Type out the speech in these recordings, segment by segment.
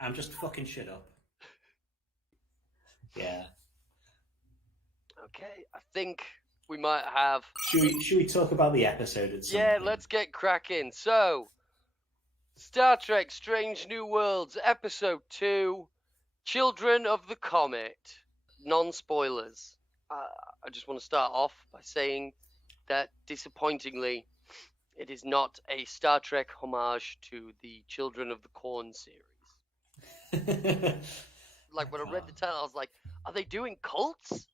I'm just fucking shit up. Yeah. Okay, I think we might have... Should we talk about the episode at some point? let's get cracking. So, Star Trek Strange New Worlds, Episode 2, Children of the Comet. Non-spoilers. I just want to start off by saying that, disappointingly, it is not a Star Trek homage to the Children of the Corn series. Like, when I read the title, I was like, are they doing cults?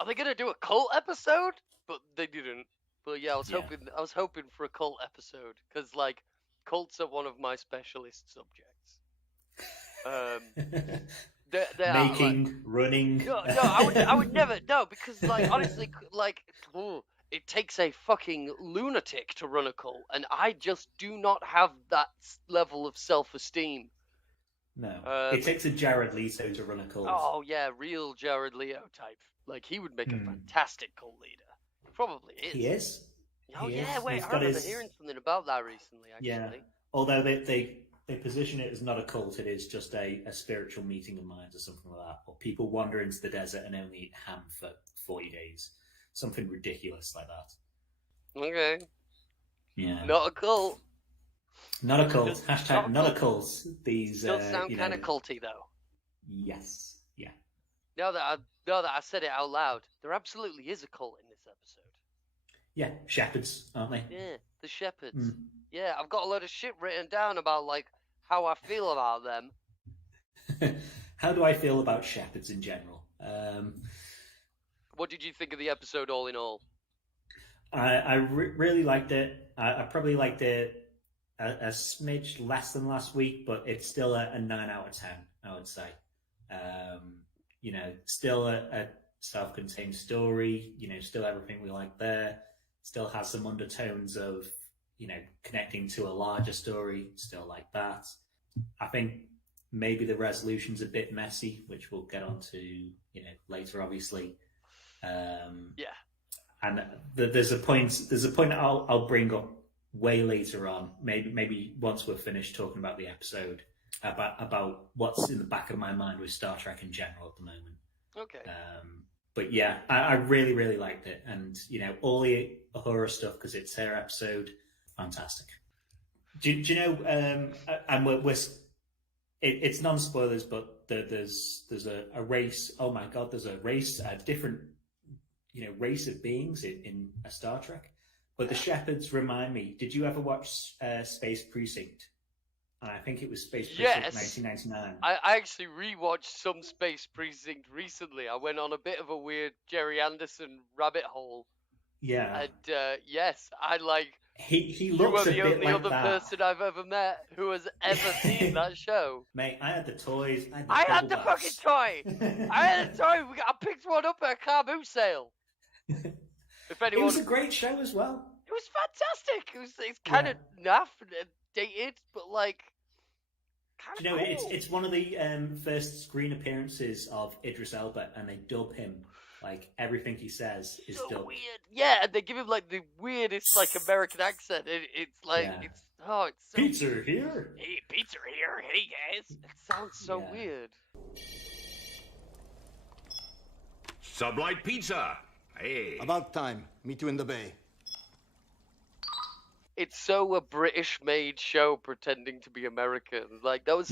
Are they gonna do a cult episode? But they didn't. But yeah, I was hoping for a cult episode, because like cults are one of my specialist subjects. Making, running. No, I would never. No, because like honestly, like it takes a fucking lunatic to run a cult, and I just do not have that level of self-esteem. No, it takes a Jared Leto to run a cult. Oh yeah, real Jared Leto type. Like he would make a fantastic cult leader. He probably is. He is. Oh yeah, wait, I remember hearing something about that recently. Actually, yeah. Although they position it as not a cult, it is just a spiritual meeting of minds or something like that. Or people wander into the desert and only eat ham for 40 days, something ridiculous like that. Okay. Yeah. Not a cult. Not a cult. Hashtag not a cult. These still sound kind of culty though. Yes. Yeah. Now that I said it out loud, there absolutely is a cult in this episode. Yeah, shepherds, aren't they? Yeah, the shepherds. Yeah, I've got a load of shit written down about like how I feel about them. How do I feel about shepherds in general? What did you think of the episode all in all? I really liked it. I probably liked it a smidge less than last week, but it's still a 9 out of 10, I would say. Still a self-contained story, still everything we like there, still has some undertones of, connecting to a larger story, still like that. I think maybe the resolution's a bit messy, which we'll get onto, later, obviously. Yeah. And there's a point I'll bring up way later on, maybe once we're finished talking about the episode, about what's in the back of my mind with Star Trek in general at the moment. Okay. But yeah, I really, really liked it. And, all the horror stuff, because it's her episode, fantastic. Do you know, and it's non-spoilers, but there's a race, oh my God, there's a race, a different, race of beings in a Star Trek. But the shepherds remind me, did you ever watch Space Precinct? I think it was Space Precinct 1999. I actually rewatched some Space Precinct recently. I went on a bit of a weird Jerry Anderson rabbit hole. Yeah. And yes, I like... He looks a bit like that. You are the only other person I've ever met who has ever seen that show. Mate, I had the toys. I had the fucking toy! I had a toy! I picked one up at a car boot sale. It was a great show as well. It was fantastic. It's kind of naff and dated, but like... Do you know, cool. It's one of the first screen appearances of Idris Elba, and they dub him. Like, everything he says is so dubbed. Weird. Yeah, and they give him, like, the weirdest, like, American accent. It's like, it's so... Pizza here? Hey, pizza here. Hey, guys. It sounds so weird. Sublight pizza. Hey. About time. Meet you in the bay. It's so a British-made show pretending to be American. Like, that was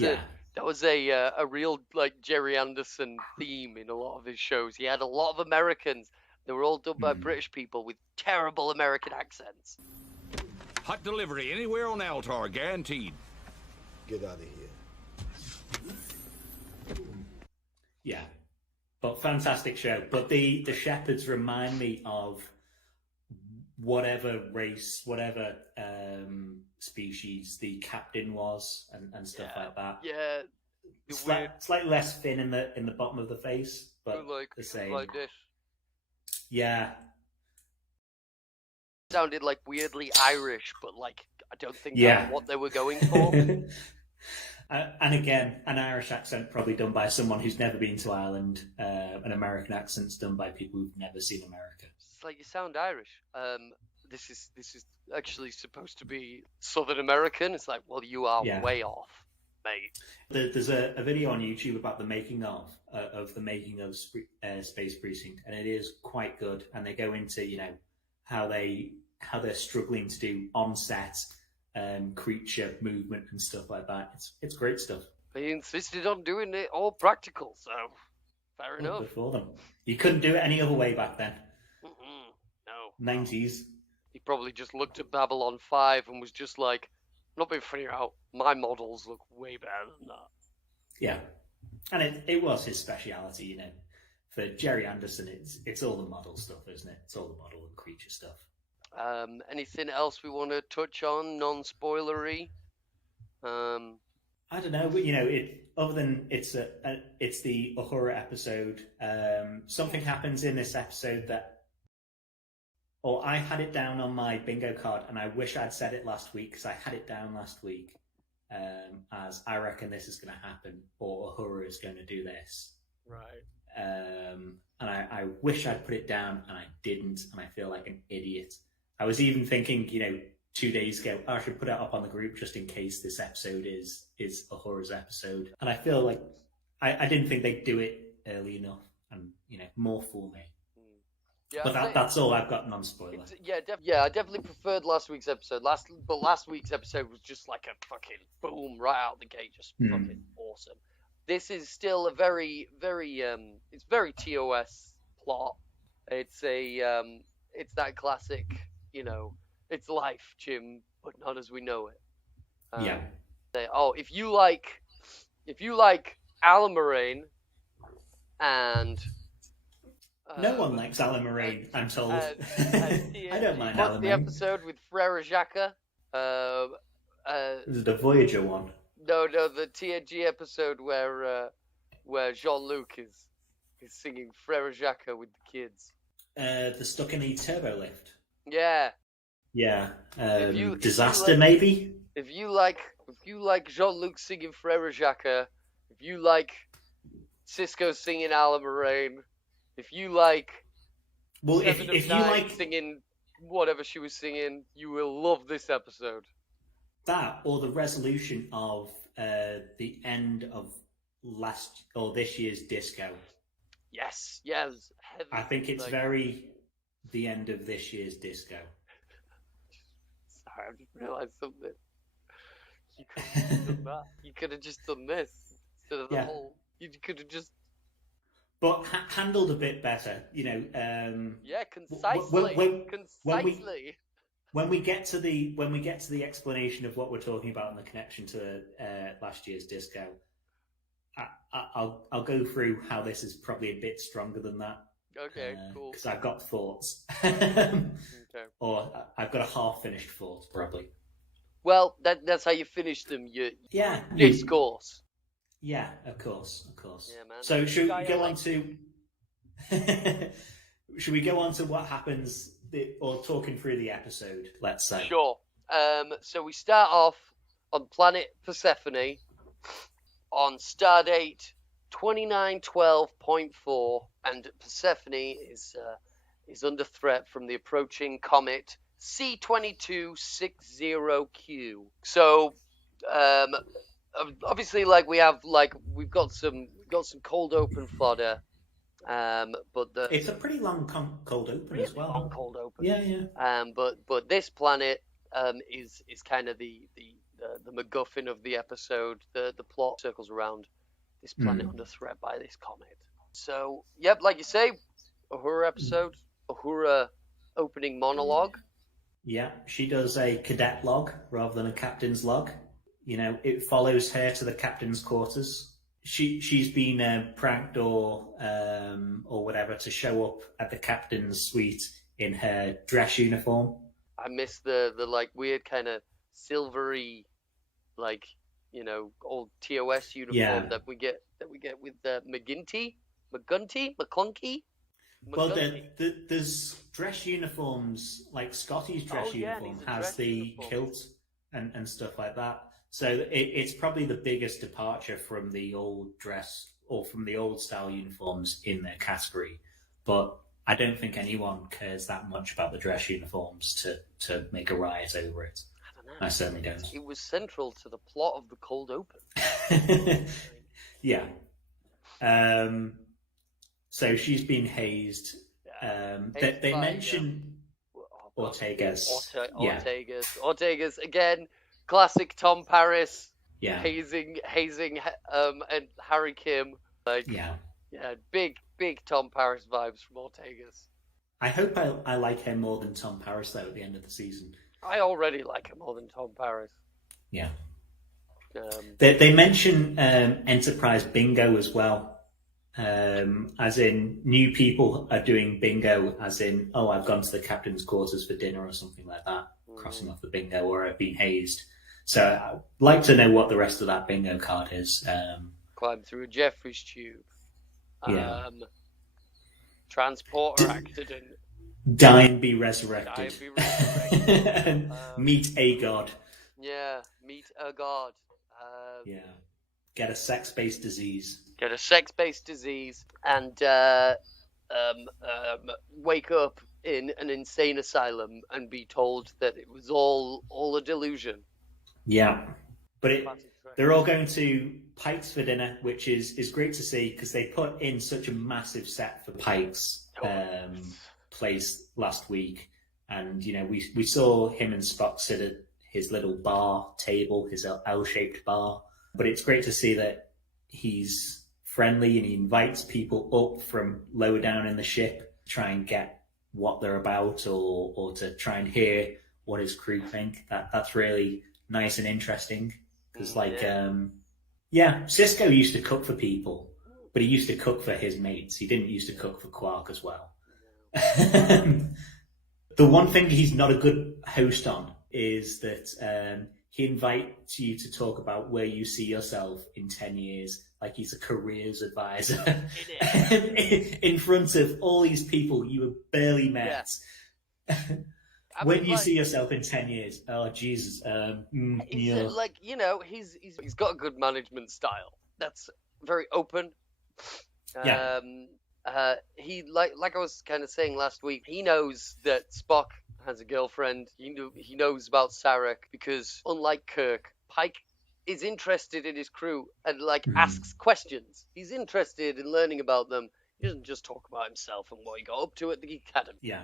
a real, like, Jerry Anderson theme in a lot of his shows. He had a lot of Americans. They were all done by British people with terrible American accents. Hot delivery anywhere on Altar, guaranteed. Get out of here. Yeah. But fantastic show. But the shepherds remind me of whatever race, whatever species the captain was, and stuff like that. Yeah, slightly less thin in the bottom of the face, but like, the same. Like this. Yeah. Sounded like weirdly Irish, but like I don't think that's what they were going for. And again, an Irish accent probably done by someone who's never been to Ireland. An American accent's done by people who've never seen America. It's like you sound Irish. This is actually supposed to be Southern American. It's like, well, you are way off. mate. There's a video on YouTube about the making of Space Precinct, and it is quite good. And they go into how they're struggling to do on-set creature movement and stuff like that. It's great stuff. They insisted on doing it all practical, so fair enough. Good for them. You couldn't do it any other way back then. No. 90s. He probably just looked at Babylon 5 and was just like, not being funny out, my models look way better than that. Yeah. And it was his speciality, For Jerry Anderson, it's all the model stuff, isn't it? It's all the model and creature stuff. Anything else we want to touch on, non-spoilery? I don't know, but other than it's the Uhura episode, something happens in this episode or I had it down on my bingo card, and I wish I'd said it last week because I had it down last week as I reckon this is going to happen, or Uhura is going to do this. Right. And I wish I'd put it down, and I didn't, and I feel like an idiot. I was even thinking, 2 days ago, I should put it up on the group just in case this episode is Uhura's episode. And I feel like I didn't think they'd do it early enough, and more for me. Yeah, but that's all I've got non-spoiler. I definitely preferred last week's episode. Last week's episode was just like a fucking boom right out the gate, just fucking awesome. This is still a very, very it's very TOS plot. It's it's that classic, it's life, Jim, but not as we know it. Yeah. If you like Alan Moraine and no one likes Alan Moraine, I'm told. I don't mind Alan Moraine. The episode with Frere Jacques. Is it the Voyager one? No, the TNG episode where Jean-Luc is singing Frere Jacques with the kids. The Stuck in the Turbo Lift. Yeah. Yeah. Disaster, maybe? If you like Jean-Luc singing Frere Jacques, if you like Cisco singing Alan Moraine, if you like if you like singing whatever she was singing, you will love this episode. That, or the resolution of the end of this year's disco. Yes. Heavy, I think it's the end of this year's disco. Sorry, I just realised something. You could have just done that. You could have just done this instead of the whole. You could have just. But handled a bit better, concisely. Concisely. When we get to the explanation of what we're talking about and the connection to last year's disco, I'll go through how this is probably a bit stronger than that. Okay, cool. Because I've got thoughts, Okay. or I've got a half-finished thought, probably. Well, that's how you finish them. You discourse. Yeah, of course. Yeah, man. So should we go on to? Should we go on to what happens, or talking through the episode? Let's say. Sure. So we start off on planet Persephone on stardate 2912.4, and Persephone is under threat from the approaching comet C2260Q. So, obviously, we've got some cold open fodder, but it's a pretty long cold open as well. Long cold open. Yeah. But this planet is kind of the MacGuffin of the episode. The plot circles around this planet under threat by this comet. So, like you say, Uhura episode, Uhura opening monologue. Yeah, she does a cadet log rather than a captain's log. It follows her to the captain's quarters. She's been pranked or whatever to show up at the captain's suite in her dress uniform. I miss the weird kind of silvery, old TOS uniform that we get with McGunty. Well, there's dress uniforms, like Scotty's dress uniform has the kilt and stuff like that. So it's probably the biggest departure from the old dress or from the old style uniforms in their category. But I don't think anyone cares that much about the dress uniforms to make a riot over it. I don't I certainly don't. It was central to the plot of the cold open. Yeah. So she's been hazed. They mention Ortegas. Ortegas again. Classic Tom Paris. Yeah. Hazing, and Harry Kim. Yeah. Big Tom Paris vibes from Ortegas. I hope I like him more than Tom Paris though at the end of the season. I already like him more than Tom Paris. Yeah. They mention Enterprise Bingo as well. As in new people are doing bingo, as in, oh, I've gone to the captain's quarters for dinner or something like that, crossing off the bingo, or I've been hazed. So I'd like to know what the rest of that bingo card is. Climb through a Jeffries tube. Transporter accident. Die and be resurrected. And meet a god. Yeah, meet a god. Get a sex-based disease. And wake up in an insane asylum and be told that it was all a delusion. Yeah, but they're all going to Pike's for dinner, which is great to see because they put in such a massive set for Pike's place last week, and we saw him and Spock sit at his little bar table, his L-shaped bar. But it's great to see that he's friendly and he invites people up from lower down in the ship to try and get what they're about or to try and hear what his crew think. That's really nice and interesting because Sisko used to cook for people, but he used to cook for his mates. He didn't used to cook for Quark as well. The one thing he's not a good host on is that he invites you to talk about where you see yourself in 10 years, like he's a careers advisor in front of all these people you have barely met. Yeah. When you see yourself in 10 years, oh Jesus, he's got a good management style. That's very open. He like I was kind of saying last week, he knows that Spock has a girlfriend. He knows about Sarek because, unlike Kirk, Pike is interested in his crew and asks questions. He's interested in learning about them. He doesn't just talk about himself and what he got up to at the academy. Yeah,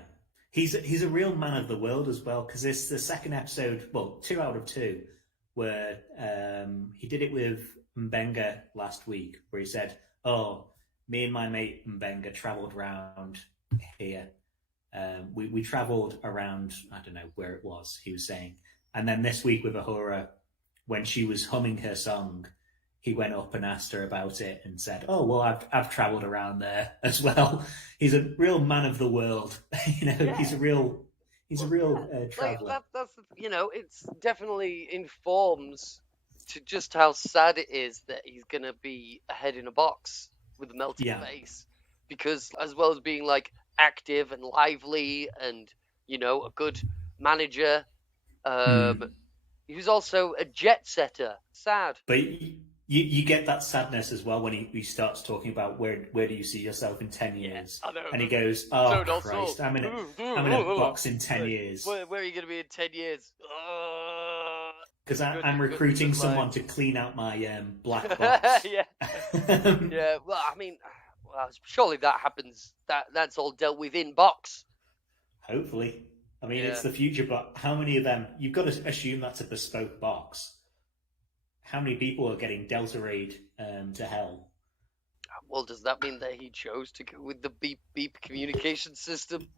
he's a real man of the world as well, because it's the second episode, well, 2 out of 2, where he did it with Mbenga last week, where he said, "Oh, me and my mate Mbenga travelled around here. We travelled around, I don't know where it was," he was saying. And then this week with Uhura, when she was humming her song, he went up and asked her about it and said, "Oh, well, I've travelled around there as well." He's a real man of the world. He's a real traveller. It's definitely informs to just how sad it is that he's going to be a head in a box with a melting face, because as well as being active and lively and a good manager, he was also a jet setter. Sad, but you get that sadness as well when he starts talking about where do you see yourself in 10 years, and he goes, "Oh Christ, I'm in a box in 10 years. Where are you going to be in 10 years? Because I'm recruiting someone to clean out my black box." Yeah. Well, I mean, surely that happens. That's all dealt with in box. Hopefully. I mean, it's the future, but how many of them? You've got to assume that's a bespoke box. How many people are getting Delta Raid to hell? Well, does that mean that he chose to go with the beep beep communication system?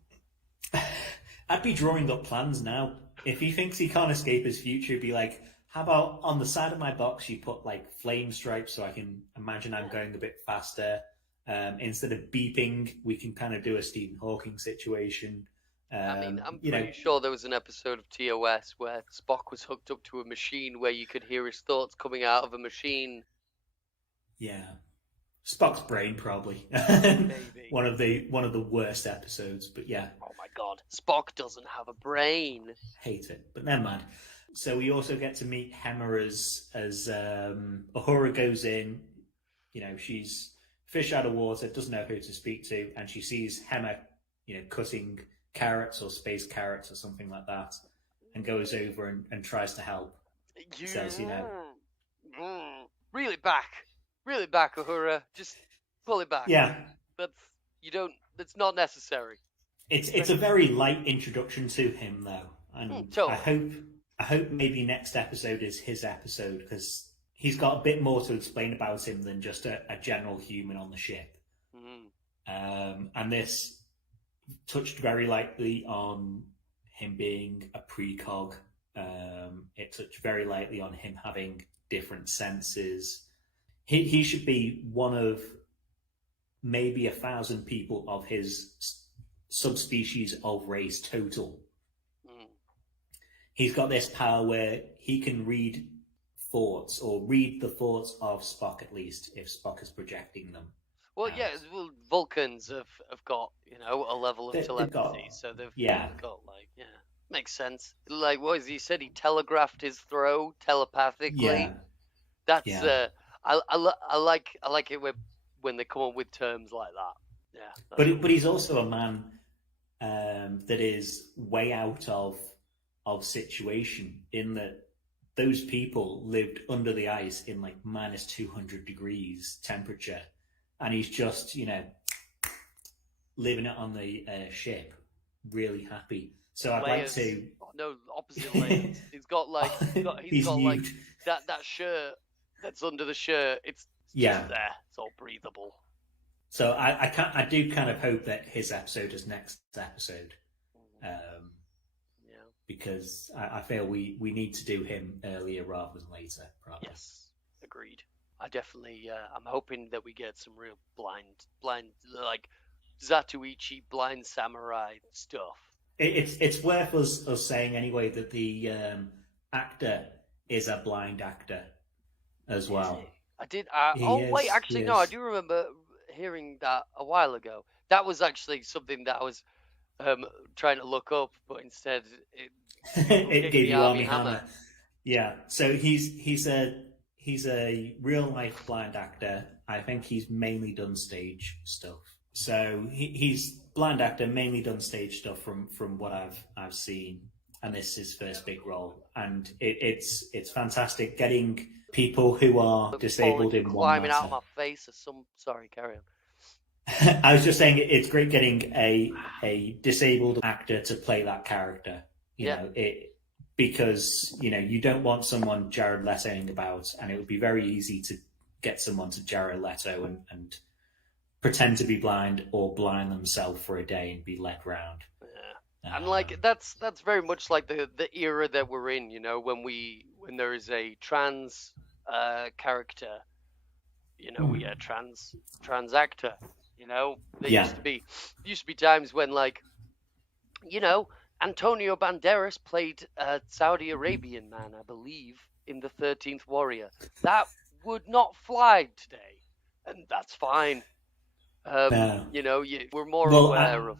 I'd be drawing up plans now. If he thinks he can't escape his future, he'd be like, "How about on the side of my box you put flame stripes so I can imagine I'm going a bit faster. Instead of beeping, we can kind of do a Stephen Hawking situation." I'm pretty sure there was an episode of TOS where Spock was hooked up to a machine where you could hear his thoughts coming out of a machine. Yeah, Spock's brain probably. Maybe one of the worst episodes, but yeah. Oh my God, Spock doesn't have a brain. Hate it, but never mind. So we also get to meet Hemmer as Uhura goes in. She's fish out of water, doesn't know who to speak to, and she sees Hemmer, cutting carrots or space carrots or something like that. and goes over and tries to help. Says, Reel it back, Uhura. Just pull it back. Yeah, That's not necessary. it's a very light introduction to him though, and totally. I hope maybe next episode is his episode, because he's got a bit more to explain about him than just a general human on the ship. And this touched very lightly on him being a precog. It touched very lightly on him having different senses. He should be one of maybe 1,000 people of his subspecies of race total. He's got this power where he can read thoughts, or read the thoughts of Spock, at least, if Spock is projecting them. Well, yeah, Vulcans have got, a level of telepathy, so they've got, makes sense. Like, what he said, he telegraphed his throw telepathically. Yeah. That's, I like it when they come up with terms like that. Yeah. But he's also a man that is way out of situation, in that those people lived under the ice in like minus 200 degrees temperature, and he's just living it on the ship, really happy. So I'd like to opposite layers. He's got like like that shirt that's under the shirt. It's just there. It's all breathable. So I do kind of hope that his episode is next episode. Because I feel we need to do him earlier rather than later. Probably. Yes, agreed. I definitely, I'm hoping that we get some real blind, like Zatoichi blind samurai stuff. It's worth us saying anyway that the actor is a blind actor as well. I did. No, I do remember hearing that a while ago. That was actually something that I was trying to look up, but instead it gave you Army Hammer. Yeah, so he's a real life blind actor. I think he's mainly done stage stuff. So he's blind actor, mainly done stage stuff from what I've seen, and this is his first big role, and it's fantastic getting people who are disabled in one climbing out of my face. Sorry, carry on. I was just saying it's great getting a disabled actor to play that character. Because you don't want someone Jared Letoing about, and it would be very easy to get someone to Jared Leto and pretend to be blind or blind themselves for a day and be led round. Yeah. And like that's very much like the era that we're in, when there is a trans character, we get trans actor. There used to be times when, like, Antonio Banderas played a Saudi Arabian man, I believe, in the 13th Warrior. That would not fly today, and that's fine. We're more aware of.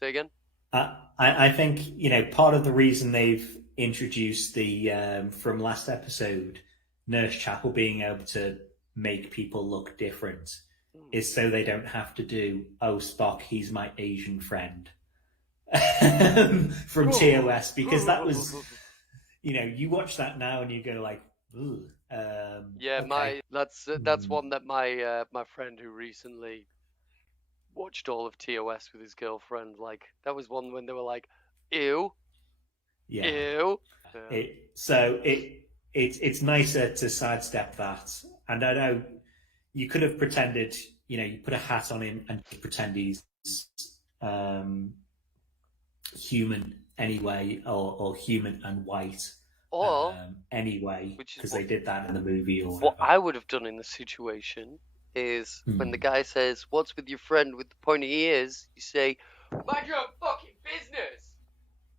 Say again? I think, part of the reason they've introduced the, from last episode, Nurse Chapel being able to make people look different is so they don't have to do, oh, Spock, he's my Asian friend from TOS, because that was, you watch that now and you go like, ooh. Okay. That's one that my friend who recently watched all of TOS with his girlfriend, like, that was one when they were like, ew. Yeah. Ew. It's nicer to sidestep that. And I know you could have pretended, you put a hat on him and pretend he's human anyway, or human and white. Or anyway, because they did that in the movie. Or what I would have done in the situation is when the guy says, "What's with your friend with the pointy ears?" You say, "Mind your own fucking business.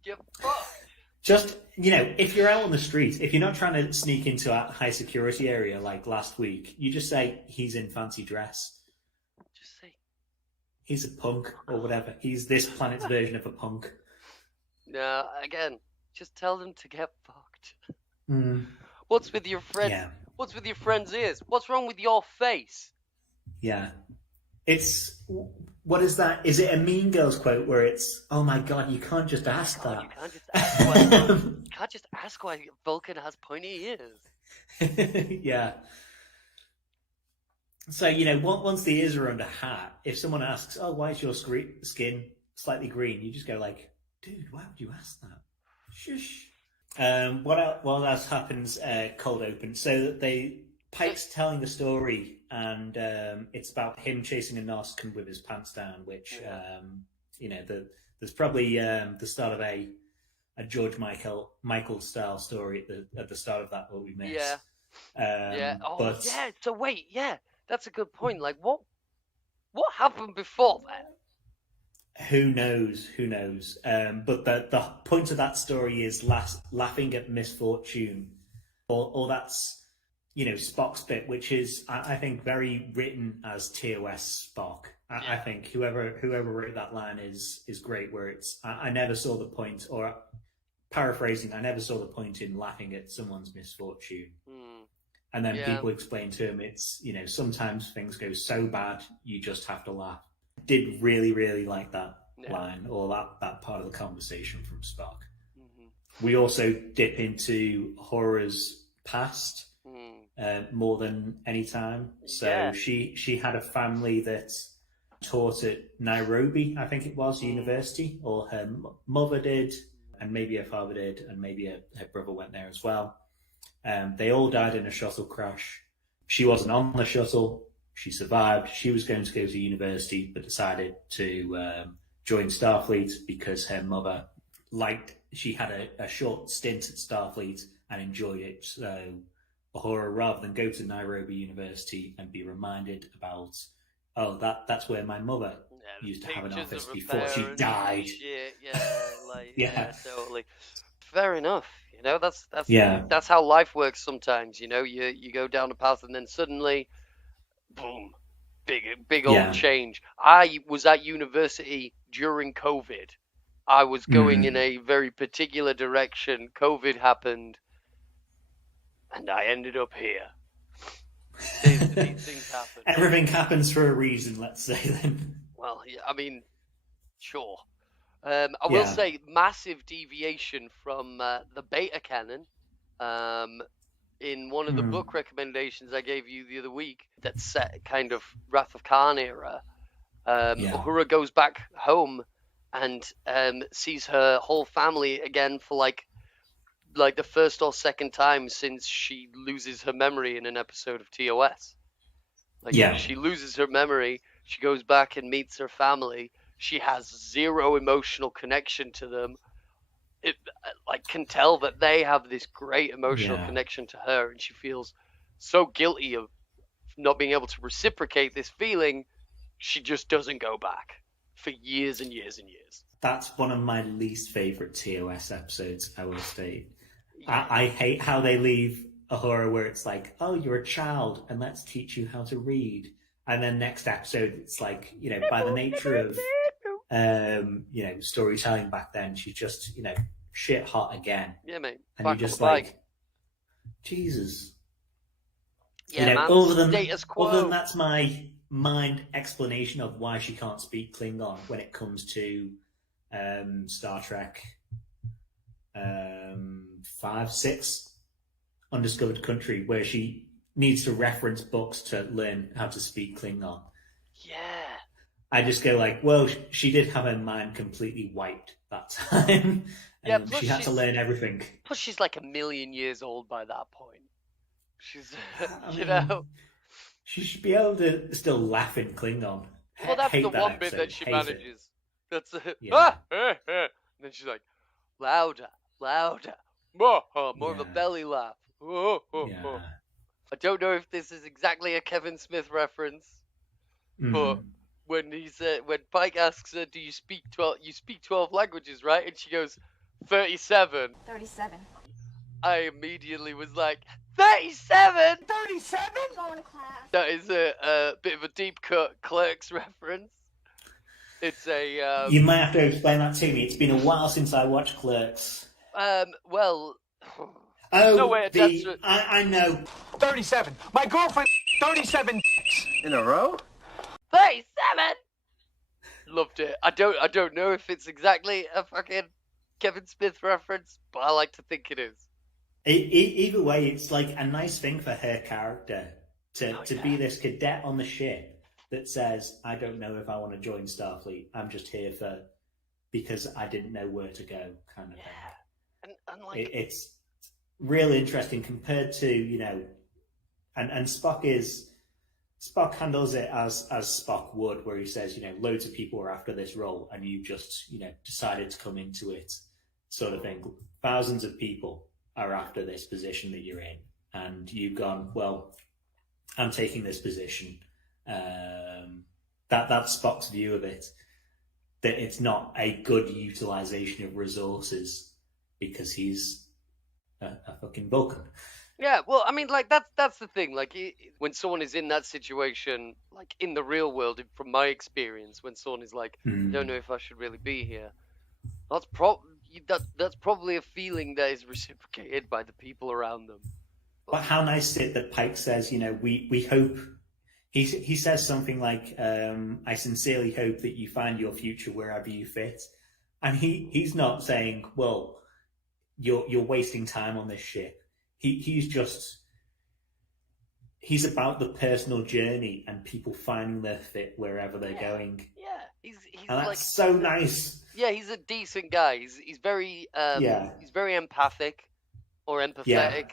You fuck." Just, if you're out on the street, if you're not trying to sneak into a high security area like last week, you just say he's in fancy dress. Just say he's a punk or whatever. He's this planet's version of a punk. No, again, just tell them to get fucked. Mm. What's with your friend? Yeah. What's with your friend's ears? What's wrong with your face? Yeah. It's what is that? Is it a Mean Girls quote where it's, "Oh my God, you can't just ask Oh, that." you can't just ask why Vulcan has pointy ears. Yeah. So, once the ears are under hat, if someone asks, "Oh, why is your skin slightly green?" you just go like, "Dude, why would you ask that?" Shush. What else happens? Cold open. So Pike's telling a story, and it's about him chasing a Narsicum with his pants down, which there's probably the start of a George Michael style story at the start of that we missed. Yeah. Yeah. Oh, but yeah. So wait, yeah, that's a good point. Like, what happened before that? Who knows? But the point of that story is laughing at misfortune, or that's Spock's bit, which is I think very written as TOS Spock. I think whoever wrote that line is great. Where it's I never saw the point, or paraphrasing, I never saw the point in laughing at someone's misfortune. And then people explain to him it's sometimes things go so bad you just have to laugh. Did really, really like that line, or that part of the conversation from Spock. Mm-hmm. We also dip into Uhura's past more than any time. So she had a family that taught at Nairobi, I think it was, university, or her mother did, and maybe her father did, and maybe her brother went there as well. They all died in a shuttle crash. She wasn't on the shuttle. She survived. She was going to go to university, but decided to join Starfleet because her mother she had a short stint at Starfleet and enjoyed it. So Uhura, rather than go to Nairobi University and be reminded about, that's where my mother used to have an office before she died. Yeah, totally. Fair enough. That's how life works sometimes. You go down a path and then suddenly, boom, big old change. I was at university during COVID. I was going in a very particular direction. COVID happened, and I ended up here. These things happen. Everything happens for a reason, let's say then. Well, yeah, I mean, sure. I will say massive deviation from the beta canon. In one of the book recommendations I gave you the other week, that's set kind of Wrath of Khan era. Uhura goes back home and sees her whole family again for like the first or second time since she loses her memory in an episode of TOS. She loses her memory. She goes back and meets her family. She has zero emotional connection to them. It can tell that they have this great emotional connection to her, and she feels so guilty of not being able to reciprocate this feeling. She just doesn't go back for years and years and years. That's one of my least favorite TOS episodes, I will state. I hate how they leave Uhura where it's like, "Oh, you're a child, and let's teach you how to read." And then next episode, it's like, by the nature of storytelling back then, she's just, shit hot again. Yeah, mate. And you're just like, Jesus. Yeah, man. Status quo. Other than that's my mind explanation of why she can't speak Klingon when it comes to Star Trek 5, 6, Undiscovered Country, where she needs to reference books to learn how to speak Klingon. Yeah. I just go like, well, she did have her mind completely wiped that time. And she had to learn everything. Plus, she's like 1,000,000 years old by that point. She's, She should be able to still laugh in Klingon. Well, that's the one bit that she manages. That's and then she's like, louder, more of a belly laugh. I don't know if this is exactly a Kevin Smith reference, but when Pike asks her, "Do you speak 12? You speak 12 languages, right?" and she goes, 37. 37. I immediately was like, 37? 37? Going to class. That is a bit of a deep cut Clerks reference. It's a. You might have to explain that to me. It's been a while since I watched Clerks. Well. Oh, no way, I know. 37. My girlfriend, 37 In a row? 37? Loved it. I don't know if it's exactly a fucking Kevin Smith reference, but I like to think it is. Either way, it's like a nice thing for her character to be this cadet on the ship that says, I don't know if I want to join Starfleet. I'm just here because I didn't know where to go, kind of thing. And like It's really interesting compared to, and Spock handles it as Spock would, where he says, loads of people are after this role and you just, decided to come into it, sort of thing. Thousands of people are after this position that you're in, and you've gone, well, I'm taking this position. That's Spock's view of it, that it's not a good utilization of resources because he's a fucking Vulcan. Yeah, well, I mean, like that's the thing. Like when someone is in that situation, like in the real world, from my experience, when someone is like, I don't know if I should really be here, that's probably a feeling that is reciprocated by the people around them. But how nice is it that Pike says, we hope. He says something like, I sincerely hope that you find your future wherever you fit. And he's not saying, well, you're wasting time on this ship. He's about the personal journey and people finding their fit wherever they're going. Yeah, he's and that's like so nice. Yeah, he's a decent guy. He's very he's very empathic or empathetic. Yeah.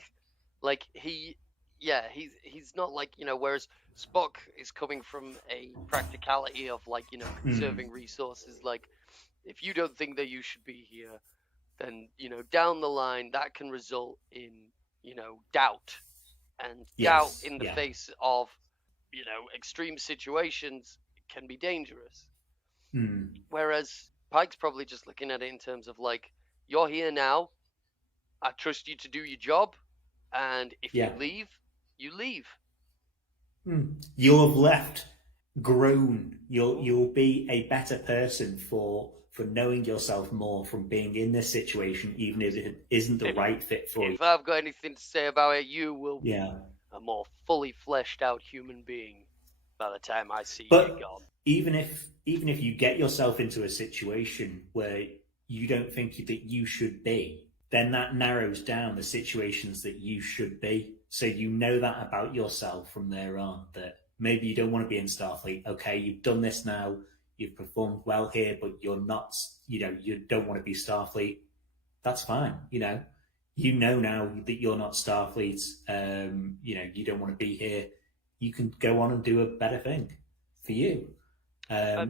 Like he's not like, whereas Spock is coming from a practicality of like, conserving resources. Like if you don't think that you should be here, then, down the line that can result in, doubt, and doubt in the face of, extreme situations can be dangerous. Whereas Pike's probably just looking at it in terms of like, you're here now, I trust you to do your job, and if you leave, you leave. You'll have left grown. You'll be a better person for knowing yourself more from being in this situation, even if it isn't the right fit for you. If I've got anything to say about it, you will be Yeah. a more fully fleshed out human being by the time I see But you gone. even if you get yourself into a situation where you don't think that you should be, then that narrows down the situations that you should be. So you know that about yourself from there on, that maybe you don't want to be in Starfleet. Okay, you've done this now. You've performed well here, but you're not, you don't want to be Starfleet. That's fine. You know now that you're not Starfleet. You don't want to be here. You can go on and do a better thing for you,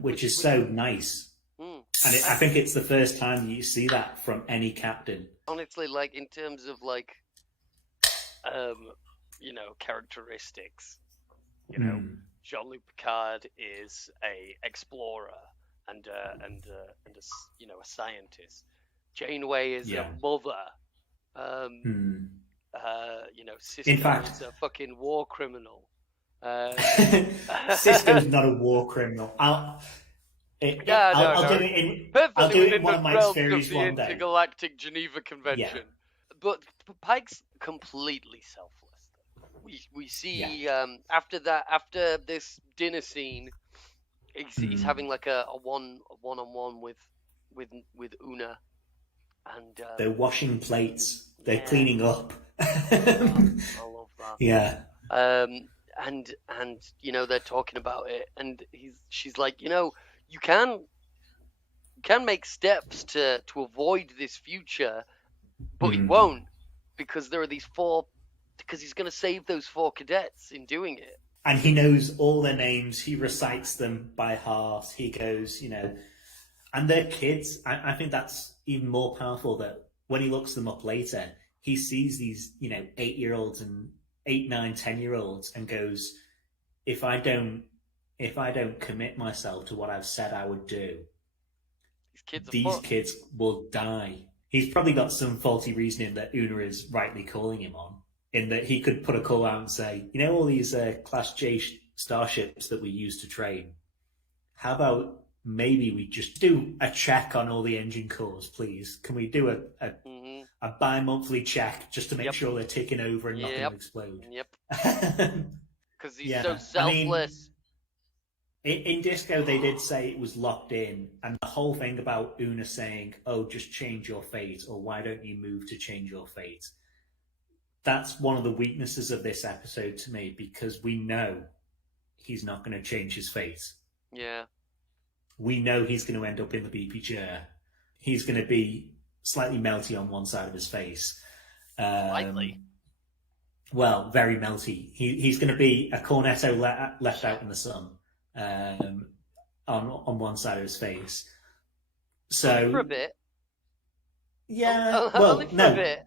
which is so nice. And I think it's the first time you see that from any captain. Honestly, like in terms of like, characteristics, Jean-Luc Picard is a explorer and a scientist. Janeway is a mother. Sisko is a fucking war criminal. Sisko's not a war criminal. I'll do it in one of my series one day. Intergalactic Geneva Convention. Yeah. But Pike's completely selfless. We see after this dinner scene, he's having like a one-on-one with Una, and they're washing plates. They're cleaning up. I love that. Yeah. And they're talking about it, and she's like, you can make steps to avoid this future, but he won't, because there are these because he's going to save those 4 cadets in doing it. And he knows all their names. He recites them by heart. He goes, and they're kids. I think that's even more powerful, that when he looks them up later, he sees these, 8-year-olds and 8, 9, 10-year-olds and goes, if I don't commit myself to what I've said I would do, these kids will die. He's probably got some faulty reasoning that Una is rightly calling him on, in that he could put a call out and say, all these Class J starships that we use to train, how about maybe we just do a check on all the engine cores, please? Can we do a bi-monthly check just to make sure they're ticking over and not going to explode? Yep. Because he's so selfless. In Disco, they did say it was locked in, and the whole thing about Una saying, "Oh, just change your fate," or "Why don't you move to change your fate?" That's one of the weaknesses of this episode to me, because we know he's not going to change his fate. Yeah. We know he's going to end up in the BP chair. He's going to be slightly melty on one side of his face. Slightly. Well, very melty. He's going to be a cornetto left out in the sun on one side of his face. So for a bit. Yeah. Only for a bit.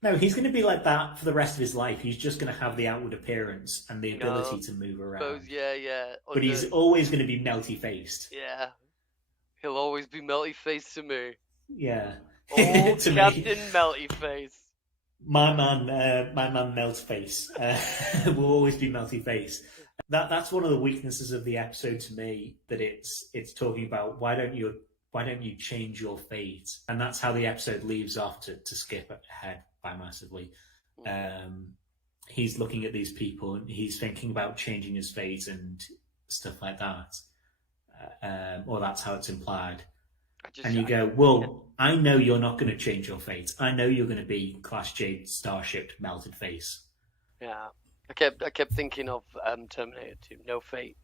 No, he's going to be like that for the rest of his life. He's just going to have the outward appearance and the ability to move around. Yeah. But he's always going to be melty-faced. Yeah. He'll always be melty-faced to me. Yeah. Old to Captain me. Melty-Face. My man Meltface will always be melty-face. That's one of the weaknesses of the episode to me, that it's talking about why don't you change your fate, and that's how the episode leaves off to skip ahead by massively. He's looking at these people and he's thinking about changing his fate and stuff like that, or that's how it's implied. And you go, well, I know you're not going to change your fate. I know you're going to be Class J starshipped melted face. Yeah, I kept thinking of Terminator 2. No fate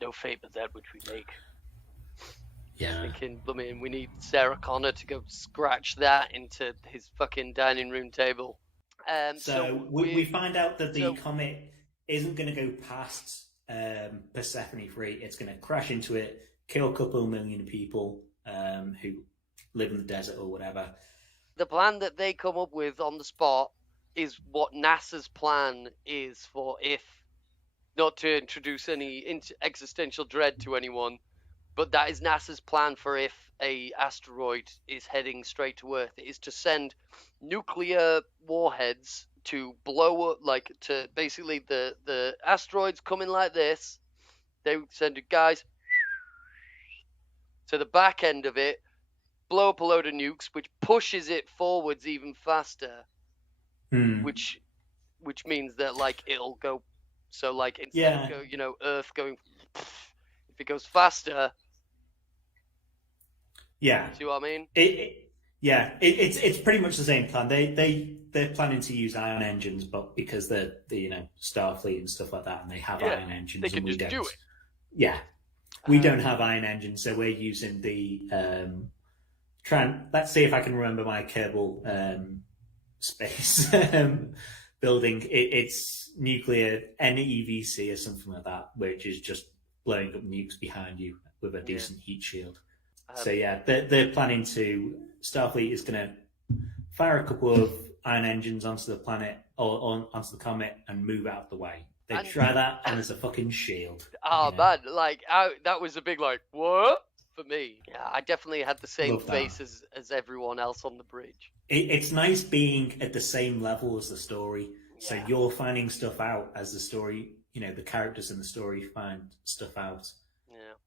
but that which we make. Yeah. Thinking, I mean, we need Sarah Connor to go scratch that into his fucking dining room table. So we find out that the comet isn't going to go past Persephone 3. It's going to crash into it, kill a couple million people who live in the desert or whatever. The plan that they come up with on the spot is what NASA's plan is for, if not to introduce any existential dread to anyone, but that is NASA's plan for if a asteroid is heading straight to Earth. It is to send nuclear warheads to blow up, like, to basically the asteroids coming like this. They send guys to the back end of it, blow up a load of nukes, which pushes it forwards even faster. Which means that, like, it'll go. So, like, instead of Earth going, if it goes faster. Yeah. See what I mean? It's pretty much the same plan. They're planning to use ion engines, but because they're Starfleet and stuff like that, and they have ion engines, they can and we just don't. do it. Yeah, we don't have ion engines, so we're using the let's see if I can remember my Kerbal space building. It's nuclear NEVC or something like that, which is just blowing up nukes behind you with a decent heat shield. So they're planning to. Starfleet is going to fire a couple of ion engines onto the planet or onto the comet and move out of the way. They try that, and there's a fucking shield. Oh man, like that was a big like what for me. Yeah, I definitely had the same face as everyone else on the bridge. It's nice being at the same level as the story. Yeah. So you're finding stuff out as the story. The characters in the story find stuff out.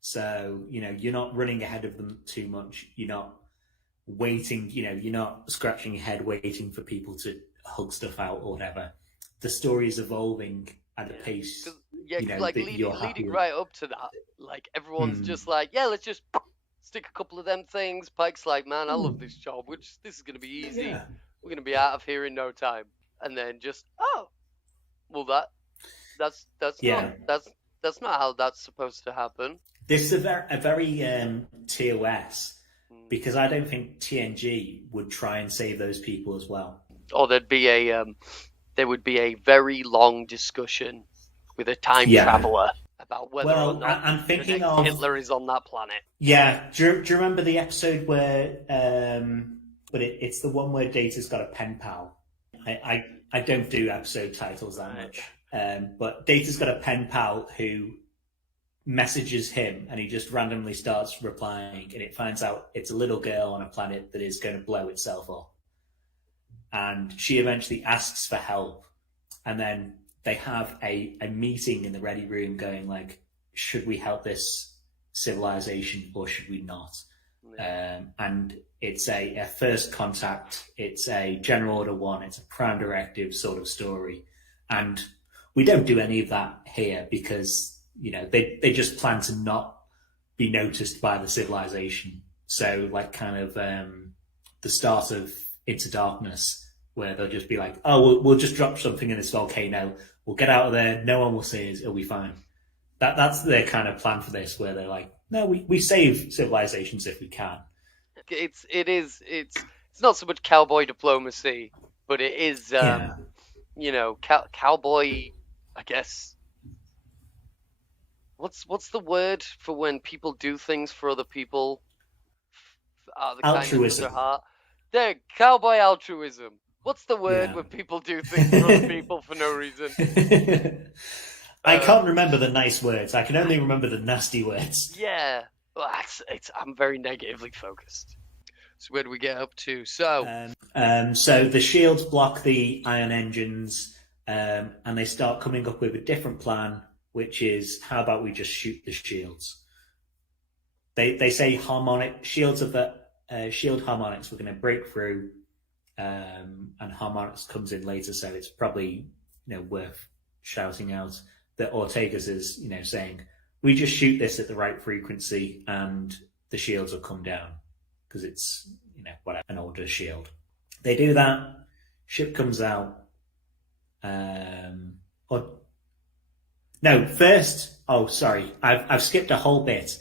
So, you're not running ahead of them too much. You're not waiting, you're not scratching your head waiting for people to hug stuff out or whatever. The story is evolving at a pace, like leading right up to that. Like, everyone's just like, let's just stick a couple of them things. Pike's like, man, I love this job. This is going to be easy. Yeah. We're going to be out of here in no time. And then just, that's not how that's supposed to happen. This is a very TOS, because I don't think TNG would try and save those people as well. Or there would be a very long discussion with a time traveler about whether or not I'm thinking of Hitler is on that planet. Yeah, do you remember the episode where, but it's the one where Data's got a pen pal. I don't do episode titles that much, but Data's got a pen pal who messages him, and he just randomly starts replying, and it finds out it's a little girl on a planet that is going to blow itself up, and she eventually asks for help, and then they have a meeting in the ready room going like, should we help this civilization or should we not? And it's a first contact, it's a general order 1, it's a prime directive sort of story, and we don't do any of that here because they just plan to not be noticed by the civilization. So like kind of the start of Into Darkness, where they'll just be like, oh, we'll just drop something in this volcano. We'll get out of there. No one will see us. It'll be fine. That's their kind of plan for this, where they're like, no, we save civilizations if we can. It's not so much cowboy diplomacy, but it is cowboy, I guess. What's the word for when people do things for other people? The Altruism. Their heart. There, cowboy altruism. What's the word when people do things for other people for no reason? I can't remember the nice words. I can only remember the nasty words. Yeah, well, I'm very negatively focused. So where do we get up to? So the shields block the ion engines, and they start coming up with a different plan, which is, how about we just shoot the shields? They say shields of the shield harmonics were going to break through, and harmonics comes in later, so it's probably worth shouting out that Ortega's is saying, we just shoot this at the right frequency and the shields will come down because it's whatever, an older shield. They do that. Ship comes out. I've skipped a whole bit.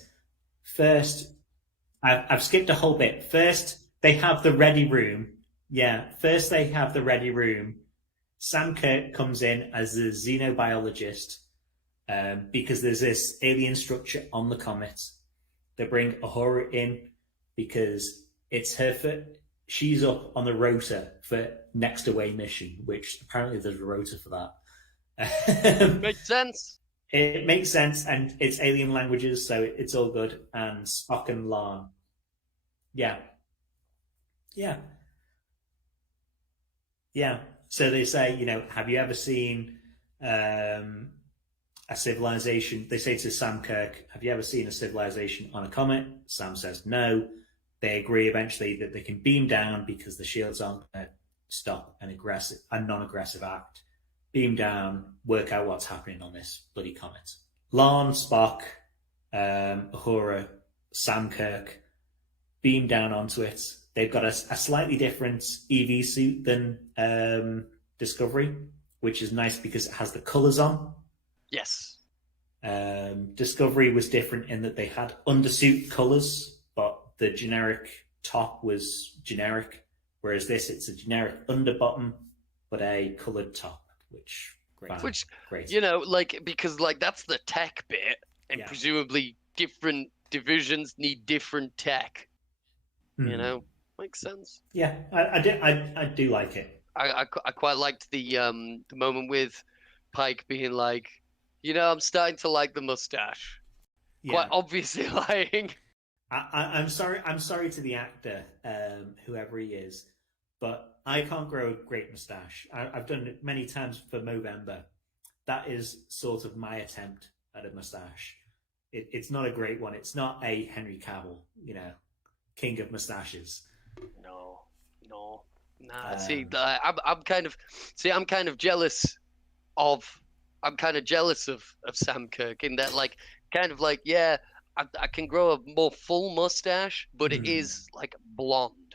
I've skipped a whole bit. First, they have the ready room. Yeah, first they have the ready room. Sam Kirk comes in as a xenobiologist because there's this alien structure on the comet. They bring Uhura in because it's her she's up on the rota for Next Away mission, which apparently there's a rota for that. Makes sense. It makes sense, and it's alien languages, so it's all good. And Spock and La'an. Yeah. So they say, have you ever seen a civilization? They say to Sam Kirk, have you ever seen a civilization on a comet? Sam says no. They agree eventually that they can beam down because the shields aren't going to stop a non-aggressive act. Beam down, work out what's happening on this bloody comet. La'an, Spock, Uhura, Sam Kirk beam down onto it. They've got a slightly different EV suit than Discovery, which is nice because it has the colours on. Yes. Discovery was different in that they had undersuit colours, but the generic top was generic, whereas it's a generic underbottom, but a coloured top, which great. Because that's the tech bit, and presumably different divisions need different tech. Makes sense. Yeah, I do like it. I quite liked the moment with Pike being like, I'm starting to like the mustache. Yeah. Quite obviously lying. I'm sorry to the actor, whoever he is, but I can't grow a great mustache. I've done it many times for Movember. That is sort of my attempt at a mustache. It's not a great one. It's not a Henry Cavill, king of mustaches. No. Nah. I'm kind of jealous of. I'm kind of jealous of Sam Kirk in that, I can grow a more full mustache, but it is blonde,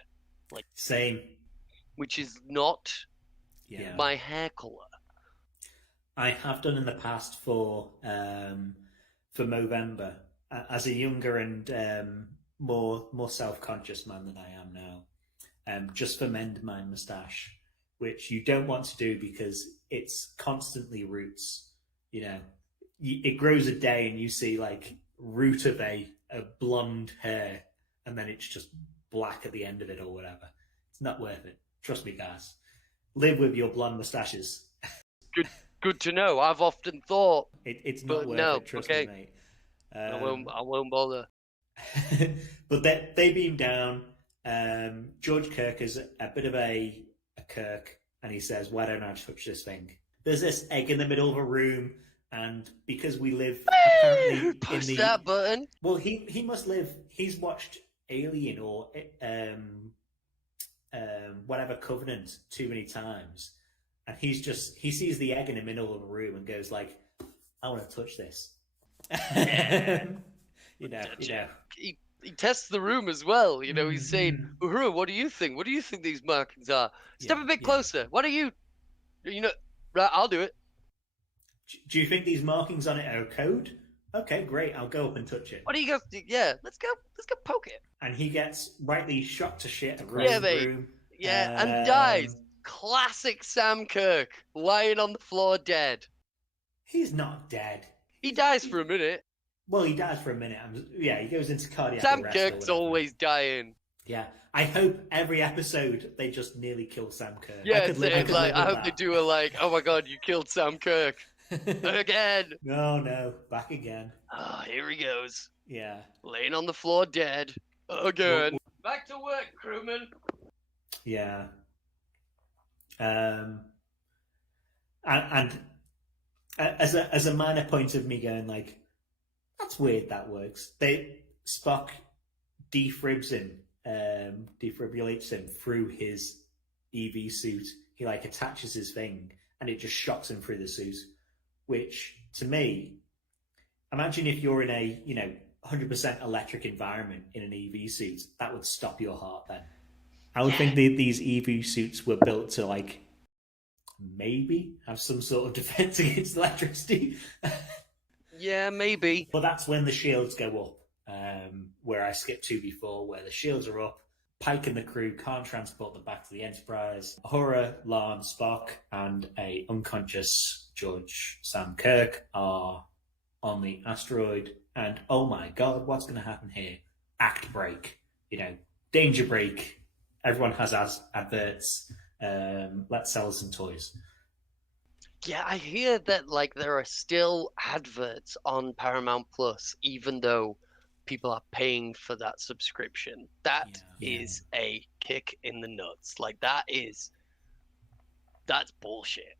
same, which is not my hair color. I have done in the past for Movember as a younger and more self-conscious man than I am now. Just for mend my mustache, which you don't want to do because it's constantly roots. It grows a day and you see root of a blonde hair, and then it's just black at the end of it or whatever. It's not worth it. Trust me, guys. Live with your blonde mustaches. Good to know. I've often thought it's not worth it. Trust me, mate. I won't bother. But they beam down. George Kirk is a bit of a Kirk, and he says, "Why don't I touch this thing?" There's this egg in the middle of a room, and because we live apparently push that button. Well, he must live. He's watched Alien or whatever Covenant too many times, and he sees the egg in the middle of a room and goes like, "I want to touch this." Yeah. you know, Touch you know. it. He tests the room as well. You know, he's saying, Mhm. Uhura, what do you think? What do you think these markings are? Step Yeah, a bit yeah. closer. What are you? You know, right? I'll do it. Do you think these markings on it are a code? Okay, great. I'll go up and touch it. What do you go? Yeah, let's go. Let's go poke it. And he gets rightly shot to shit across Yeah, the mate. room. Yeah, and dies. Classic Sam Kirk, lying on the floor dead. He's not dead. He dies for a minute. Well, he dies for a minute. Yeah, he goes into cardiac Sam arrest or Kirk's whatever. always dying. Yeah, I hope every episode they just nearly kill Sam Kirk. Yeah, I could live I hope with they that. do a like, oh my god, you killed Sam Kirk again. No, back again. Ah, here he goes, Yeah. laying on the floor dead again. Back to work, crewman. Yeah. And as a minor point of me going like, that's weird. That works. Spock defibs him, defibrillates him through his EV suit. He like attaches his thing, and it just shocks him through the suit. Which to me, imagine if you're in a 100% electric environment in an EV suit, that would stop your heart. Then I would think these EV suits were built to like maybe have some sort of defense against electricity. Yeah, maybe. But that's when the shields go up, where I skipped to before, where the shields are up. Pike and the crew can't transport them back to the Enterprise. Uhura, La'an, Spock, and a unconscious George Sam Kirk are on the asteroid. And oh my god, what's going to happen here? Act break. Danger break. Everyone has adverts. Let's sell some toys. Yeah, I hear that like there are still adverts on Paramount Plus, even though people are paying for that subscription. That is a kick in the nuts. Like that's bullshit.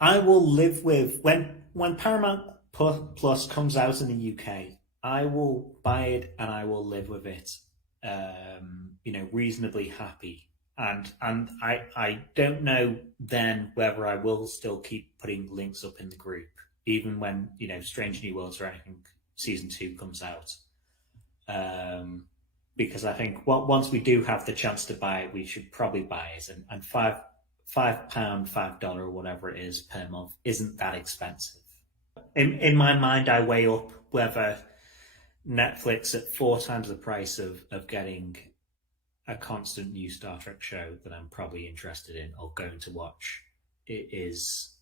I will live with when Paramount Plus comes out in the UK. I will buy it and I will live with it. Reasonably happy. And I don't know then whether I will still keep putting links up in the group, even when Strange New Worlds or anything season 2 comes out. Because I think once we do have the chance to buy it, we should probably buy it. And £5, $5 or whatever it is per month isn't that expensive. In my mind, I weigh up whether Netflix at 4 times the price of getting a constant new Star Trek show that I'm probably interested in or going to watch, it is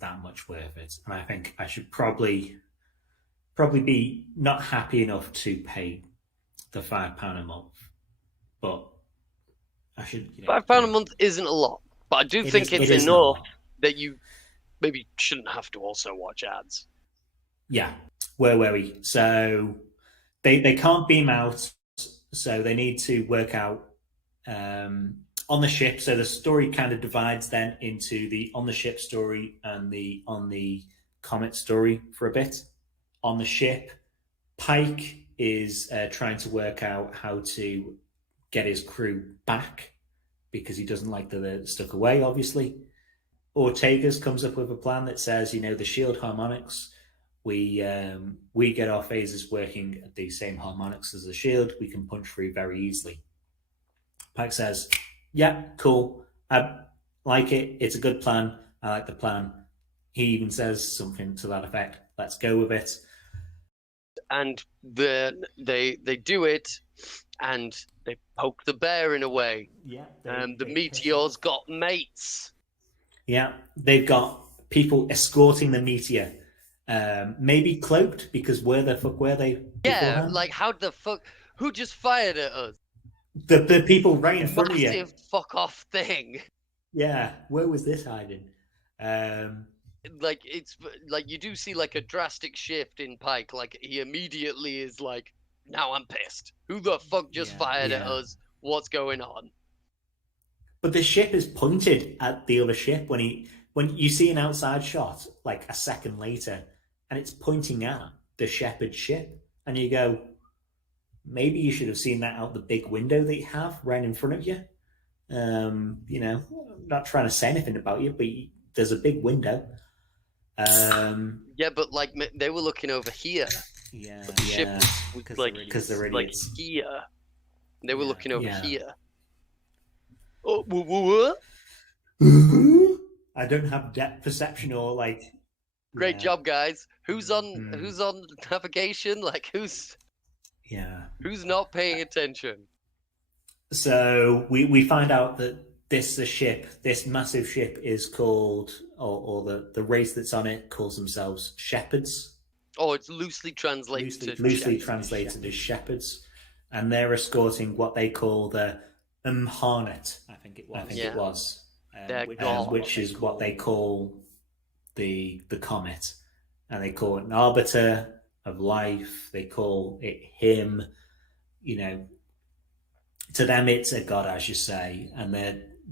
that much worth it. And I think I should probably be not happy enough to pay the £5 a month, but I should. £5 a month isn't a lot, but I do think it's enough that you maybe shouldn't have to also watch ads. Yeah, where were we? So they can't beam out, so they need to work out on the ship. So the story kind of divides then into the on the ship story and the on the Comet story for a bit. On the ship, Pike is trying to work out how to get his crew back because he doesn't like that they're stuck away, obviously. Ortega's comes up with a plan that says, the shield harmonics, we get our phasers working at the same harmonics as the shield, we can punch through very easily. Pike says, yeah, cool, I like it, it's a good plan, I like the plan. He even says something to that effect, let's go with it. And they do it, and they poke the bear in a way. Yeah. The Meteor's got mates. Yeah, they've got people escorting the Meteor. Maybe cloaked, because where the fuck were they beforehand? Yeah, like how the fuck? Who just fired at us? The people right in front of you. Massive fuck off thing. Yeah, where was this hiding? Like it's like you do see like a drastic shift in Pike. Like he immediately is like, now I'm pissed. Who the fuck just fired at us? What's going on? But the ship is pointed at the other ship when you see an outside shot like a second later, and it's pointing at the Shepherd ship, and you go, maybe you should have seen that out the big window that you have right in front of you. I'm not trying to say anything about you, but there's a big window. Yeah, but like they were looking over here. Yeah, The ship was like because they're like idiots. here. They were looking over Yeah. here. Oh, what? I don't have depth perception or like. Great Yeah. job, guys. Who's on navigation? Like who's Yeah. not paying attention? So we find out that this massive ship is called, or the race that's on it calls themselves shepherds. Oh, it's loosely translated. Loosely translated as shepherds, and they're escorting what they call the Harnet. I think it was. Which is what they call the comet, and they call it an arbiter of life. They call it him. To them it's a god, as you say, and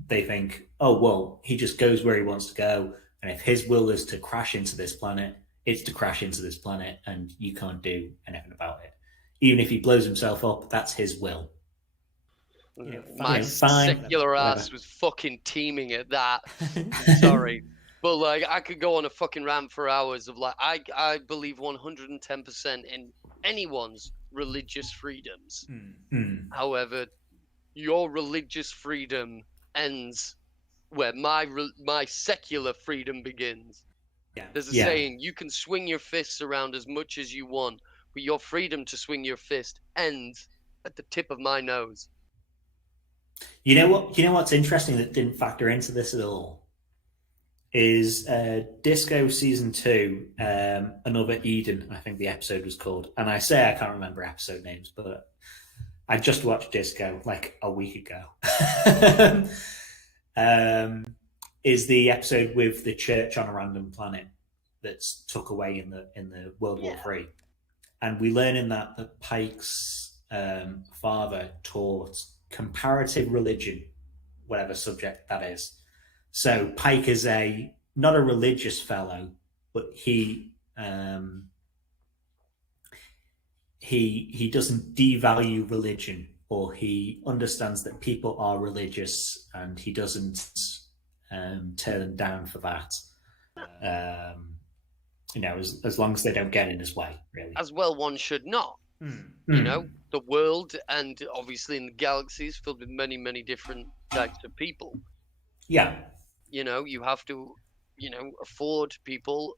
they think, oh well, he just goes where he wants to go, and if his will is to crash into this planet, it's to crash into this planet, and you can't do anything about it. Even if he blows himself up, that's his will. My secular ass was fucking teeming at that. Sorry. But like I could go on a fucking rant for hours of like I believe 110% in anyone's religious freedoms. However, your religious freedom ends where my secular freedom begins. There's a saying, you can swing your fists around as much as you want, but your freedom to swing your fist ends at the tip of my nose. You know what's interesting that didn't factor into this at all is Disco Season 2, Another Eden, I think the episode was called. And I say I can't remember episode names, but I just watched Disco like a week ago. Is the episode with the church on a random planet that's took away in the World War III. And we learn in that Pike's father taught comparative religion, whatever subject that is. So Pike is not a religious fellow, but he doesn't devalue religion, or he understands that people are religious, and he doesn't tear them down for that. As long as they don't get in his way, really. As well, one should not. You know, the world, and obviously in the galaxy, is filled with many, many different types of people. Yeah. You have to, afford people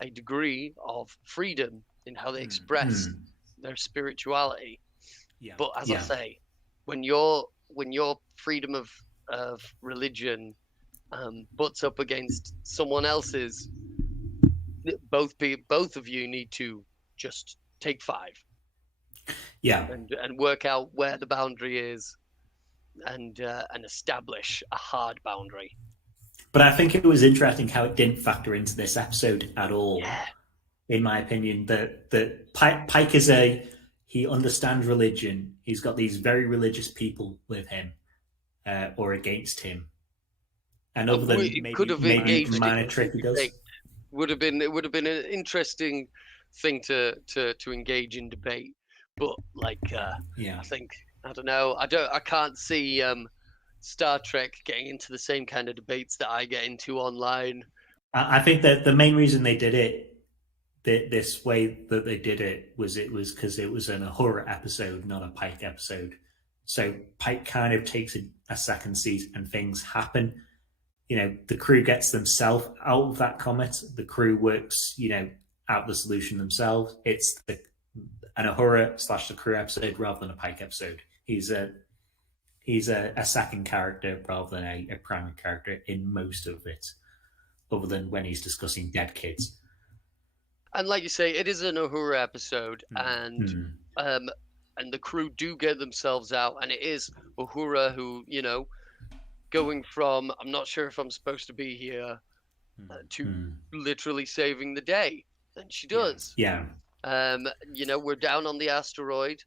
a degree of freedom in how they express their spirituality. Yeah. But as I say, when your freedom of religion butts up against someone else's, both of you need to just take 5. Yeah. And work out where the boundary is, and establish a hard boundary. But I think it was interesting how it didn't factor into this episode at all. Yeah. In my opinion, that Pike is he understands religion. He's got these very religious people with him, or against him. And other than maybe minor trick he does. It would have been an interesting thing to engage in debate. But I think, I don't know. I can't see Star Trek getting into the same kind of debates that I get into online. I think that the main reason they did it this way that they did it was because it was an Uhura episode, not a Pike episode. So Pike kind of takes a second seat, and things happen. The crew gets themselves out of that comet. The crew works, out the solution themselves. It's an Uhura / the crew episode rather than a Pike episode. He's a second character rather than a primary character in most of it, other than when he's discussing dead kids. And like you say, it is an Uhura episode, and the crew do get themselves out, and it is Uhura who, going from I'm not sure if I'm supposed to be here to literally saving the day, and she does. Yeah. We're down on the asteroid,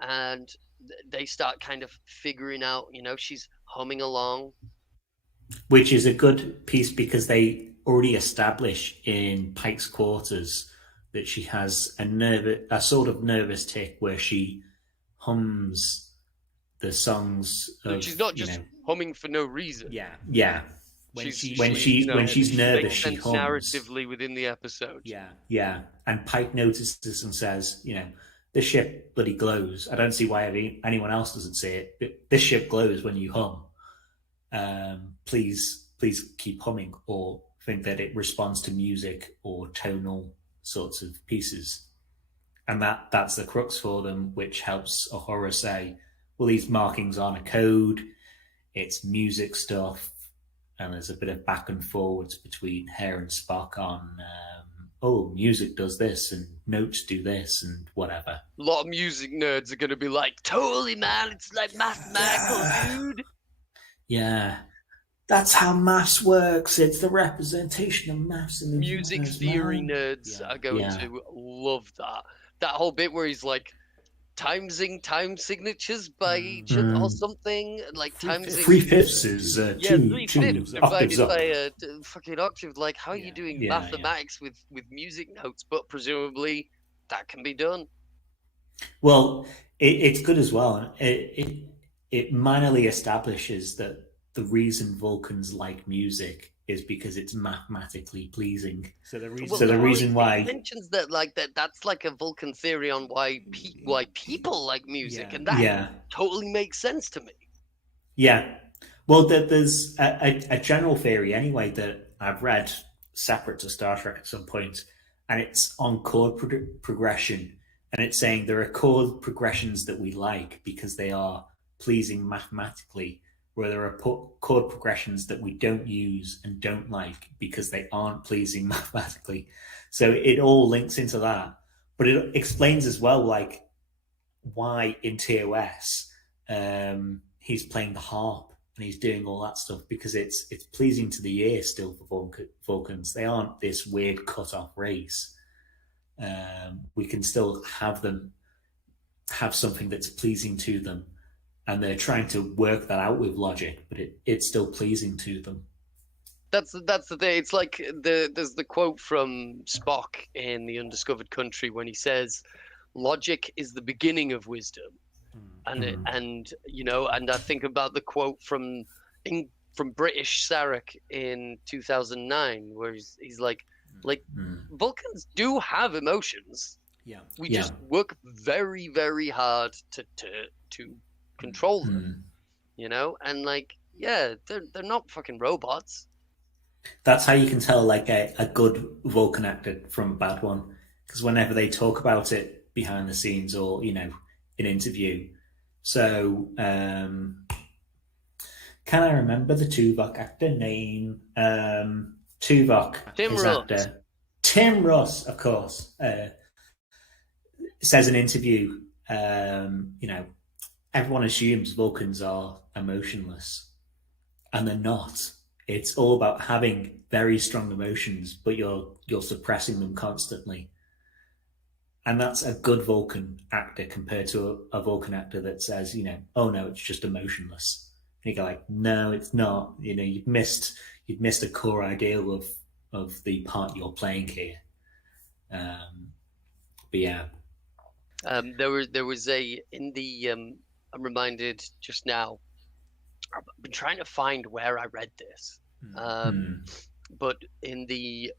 and they start kind of figuring out, she's humming along. Which is a good piece because they already establish in Pike's quarters that she has a sort of nervous tick where she hums the songs. She's not just humming for no reason. Yeah. when she's makes nervous, she sense hums narratively within the episode. Yeah. And Pike notices and says, the ship bloody glows. I don't see why anyone else doesn't see it. This ship glows when you hum. Please keep humming, or think that it responds to music or tonal sorts of pieces. And that's the crux for them, which helps Uhura say, well, these markings aren't a code, it's music stuff. And there's a bit of back and forwards between her and Spock on, music does this and notes do this and whatever. A lot of music nerds are going to be like, totally, man, it's like mathematical, dude. Yeah. That's how maths works. It's the representation of maths in the music theory nerds are going to love that. That whole bit where he's like timesing time signatures by each or something, like timesing 3/5 is two 3/5 octaves divided up. by a fucking octave. Like, how are you doing mathematics with music notes? But presumably that can be done. Well, it's good as well. It minorly establishes that the reason Vulcans like music is because it's mathematically pleasing. So the reason why it mentions that, that's like a Vulcan theory on why people like music, and that totally makes sense to me. Yeah. Well, there's a general theory anyway that I've read separate to Star Trek at some point, and it's on chord progression, and it's saying there are chord progressions that we like because they are pleasing mathematically, where there are chord progressions that we don't use and don't like because they aren't pleasing mathematically. So it all links into that. But it explains as well, like, why in TOS he's playing the harp and he's doing all that stuff, because it's pleasing to the ear still for Vulcans. They aren't this weird cut-off race. We can still have them have something that's pleasing to them. And they're trying to work that out with logic, but it's still pleasing to them. That's the thing. It's like there's the quote from Spock in The Undiscovered Country when he says, "Logic is the beginning of wisdom," and I think about the quote from British Sarek in 2009, where he's like, Vulcans do have emotions. Yeah, we just work very, very hard to control them, and they're not fucking robots. That's how you can tell like a good Vulcan actor from a bad one, because whenever they talk about it behind the scenes or in interview. So can I remember the Tuvok actor name? Tuvok, Tim Russ. Actor Tim Russ, of course, says in an interview, everyone assumes Vulcans are emotionless, and they're not. It's all about having very strong emotions, but you're suppressing them constantly. And that's a good Vulcan actor compared to a Vulcan actor that says, oh no, it's just emotionless. And you go like, no, it's not. You've missed a core ideal of the part you're playing here. But yeah. There was in the I'm reminded just now, I've been trying to find where I read this. But in the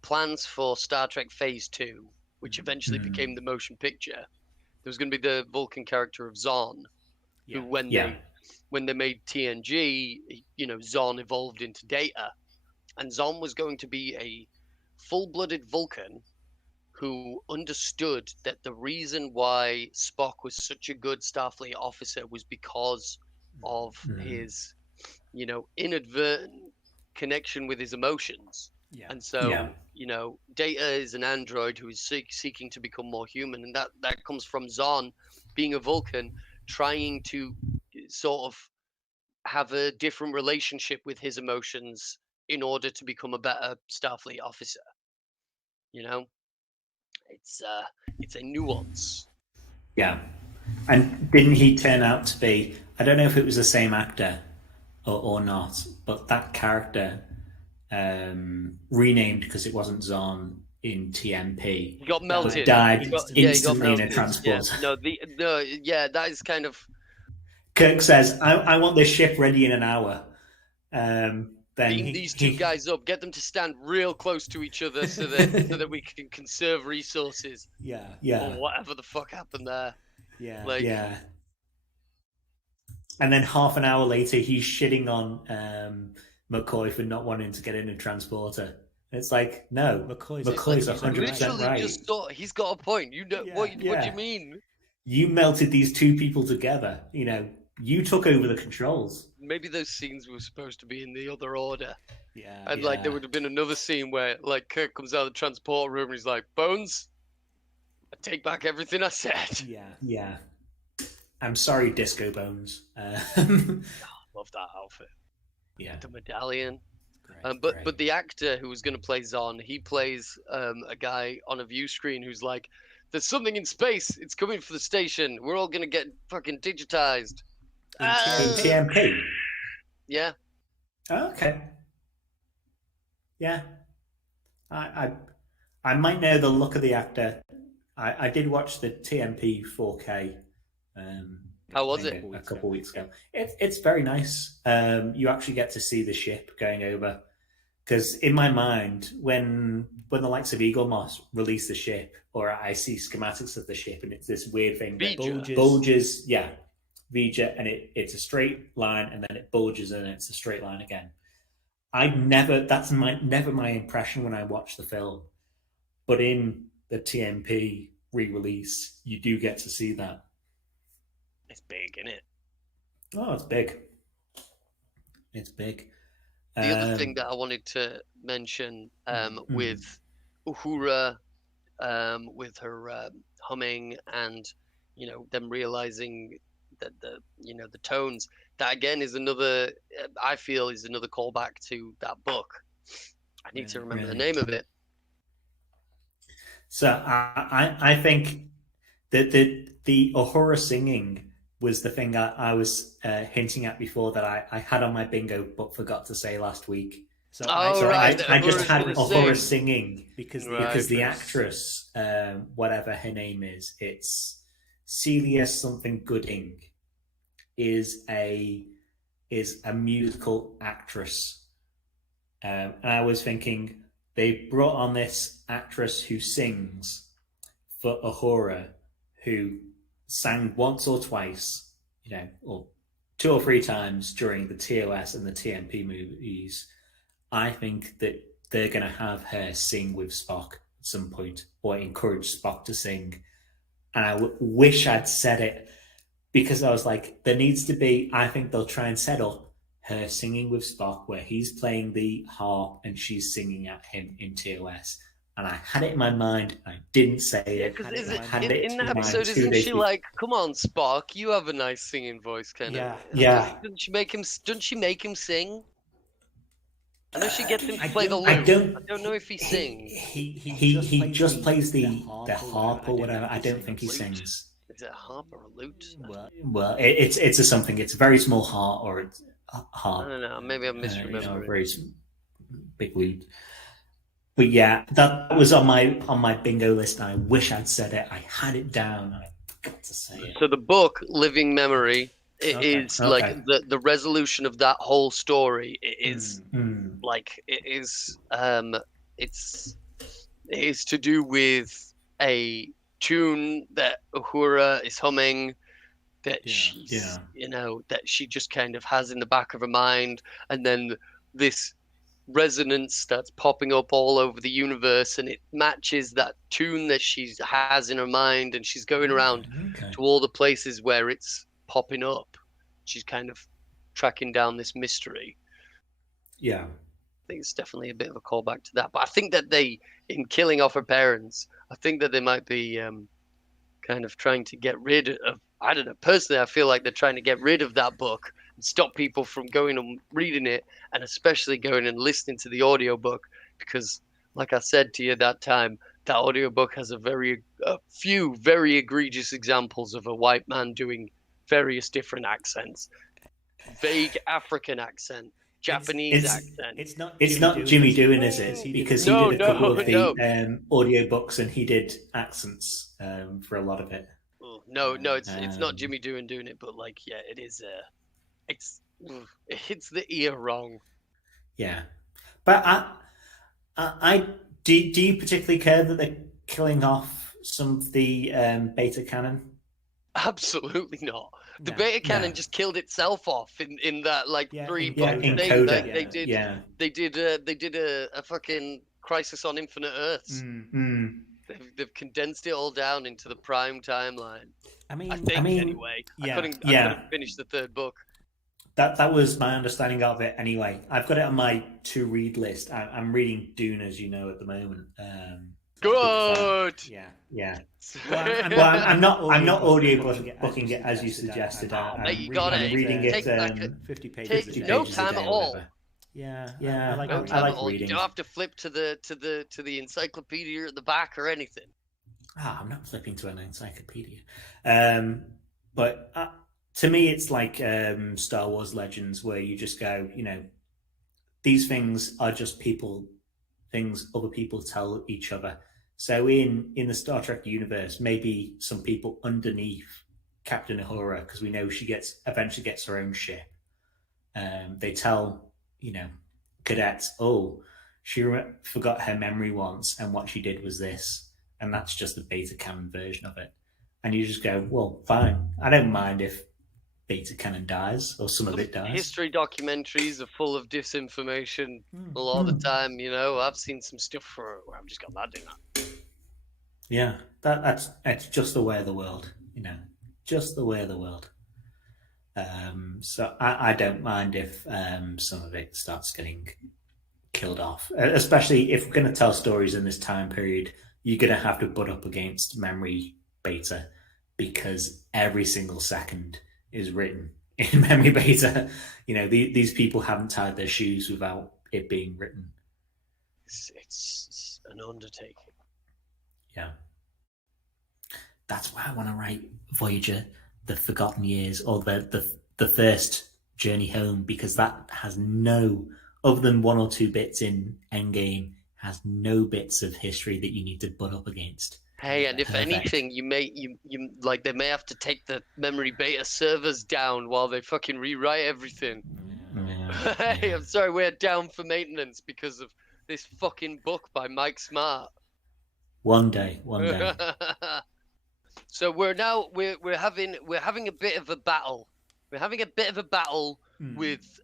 plans for Star Trek Phase 2, which eventually became the motion picture, there was going to be the Vulcan character of Zorn, who when they made TNG, Zorn evolved into Data, and Zorn was going to be a full-blooded Vulcan who understood that the reason why Spock was such a good Starfleet officer was because of his, inadvertent connection with his emotions. Yeah. And so, Data is an android who is seeking to become more human. And that comes from Zorn being a Vulcan, trying to sort of have a different relationship with his emotions in order to become a better Starfleet officer. It's a nuance. Yeah. And didn't he turn out to be, I don't know if it was the same actor or not, but that character renamed because it wasn't Zorn in TMP. He got melted. Died instantly in a transporter. Yeah. That is kind of... Kirk says, I want this ship ready in an hour. then beam these two guys up, get them to stand real close to each other so that we can conserve resources. Yeah. Or whatever the fuck happened there. Yeah. Like, yeah. And then half an hour later, he's shitting on McCoy for not wanting to get in a transporter. It's like, no, McCoy's 100% literally right. just thought he's got a point. You know what do you mean? You melted these two people together. You know, you took over the controls. Maybe those scenes were supposed to be in the other order. Yeah. And like there would have been another scene where like Kirk comes out of the transporter room and he's like, Bones, I take back everything I said. Yeah. I'm sorry, Disco Bones. Love that outfit. Yeah. The medallion. Great, but the actor who was going to play Zon, he plays a guy on a view screen who's like, there's something in space. It's coming for the station. We're all going to get fucking digitized. In TMP? Yeah. Oh, okay. Yeah. I might know the look of the actor. I did watch the TMP 4K. How was it? A couple of weeks ago. It's very nice. You actually get to see the ship going over. Because in my mind, when the likes of Eagle Moss release the ship, or I see schematics of the ship, and it's this weird thing that bulges, yeah, Vija, and it's a straight line, and then it bulges, and it's a straight line again. That's never my impression when I watch the film, but in the TMP re-release, you do get to see that. It's big, isn't it? Oh, it's big. It's big. The other thing that I wanted to mention with Uhura, with her humming, and them realizing that the tones, that again is another, I feel, is another callback to that book. I need to remember the name of it. So I think that the Uhura singing was the thing I was hinting at before that I had on my bingo but forgot to say last week. So I just had Uhura singing because the actress, whatever her name is, it's Celia something Gooding, is a musical actress, and I was thinking they brought on this actress who sings for Uhura, who sang once or twice, or 2 or 3 times during the TOS and the TMP movies. I think that they're going to have her sing with Spock at some point, or encourage Spock to sing. And I wish I'd said it, because I was like, there needs to be, I think they'll try and set up her singing with Spock where he's playing the harp and she's singing at him in TOS. And I had it in my mind. I didn't say it. Because in that episode, isn't she like, "Come on, Spock, you have a nice singing voice," kind of? Yeah. Doesn't she make him sing? I know she gets him to play the lute. I don't know if he sings. He just plays the harp or whatever. I don't think he sings. Is it a harp or a lute? Well, it's a something. It's a very small harp, or it's a harp. I don't know. Maybe I'm misremembering. A very big lute. But yeah, that was on my bingo list, and I wish I'd said it. I had it down, and I forgot to say it. So the book, Living Memory, is like the resolution of that whole story. It is it's to do with a tune that Uhura is humming, that she's that she just kind of has in the back of her mind, and then this resonance that's popping up all over the universe, and it matches that tune that she has in her mind, and she's going around to all the places where it's popping up. She's kind of tracking down this mystery. Yeah, I think it's definitely a bit of a callback to that. But I think that they, in killing off her parents, I think that they might be kind of trying to get rid of, I don't know, personally I feel like they're trying to get rid of that book and stop people from going and reading it, and especially going and listening to the audiobook, because like I said to you that time, that audiobook has a few very egregious examples of a white man doing various different accents. Vague African accent, Japanese accent. It's not Jimmy doing, is it? Because he did a couple of the audiobooks, and he did accents for a lot of it. No, it's not Jimmy doing it, but like, yeah, it is. It hits the ear wrong. Yeah, but I do you particularly care that they're killing off some of the beta canon? Absolutely not. The No, beta no. cannon just killed itself off in that like Yeah, 3 book in thing. Coda. Like Yeah. they did a fucking Crisis on Infinite Earths. Mm. They've condensed it all down into the prime timeline. I Think mean, anyway. yeah, I couldn't finish the 3rd book. That was my understanding of it. Anyway, I've got it on my to read list. I'm reading Dune, as you know, at the moment. Good. Yeah. I'm not audio booking it as you suggested. Mate, you got it. reading it. Take like 50 take pages no a time day at or all. whatever. Yeah. No time I at like all. reading. You don't have to flip to the encyclopedia at the back or anything. I'm not flipping to an encyclopedia. But to me, it's like Star Wars Legends, where you just go, these things are just things other people tell each other. So in the Star Trek universe, maybe some people underneath Captain Uhura, because we know she eventually gets her own ship. They tell, cadets, oh, she forgot her memory once, and what she did was this, and that's just the beta canon version of it. And you just go, well, fine. I don't mind if beta canon dies or some of it dies. History documentaries are full of disinformation a lot of the time. I've seen some stuff where I've just got that in that. Yeah, that's just the way of the world, just the way of the world. So I don't mind if some of it starts getting killed off, especially if we're going to tell stories in this time period. You're going to have to butt up against memory beta, because every single second is written in memory beta. These people haven't tied their shoes without it being written. It's an undertaking. Yeah. That's why I want to write Voyager, The Forgotten Years, or the first Journey Home, because that has no, other than 1 or 2 bits in Endgame, has no bits of history that you need to butt up against. Hey, and if anything, you they may have to take the memory beta servers down while they fucking rewrite everything. Hey, I'm sorry, we're down for maintenance because of this fucking book by Mike Smart. One day. So we're having a bit of a battle. We're having a bit of a battle with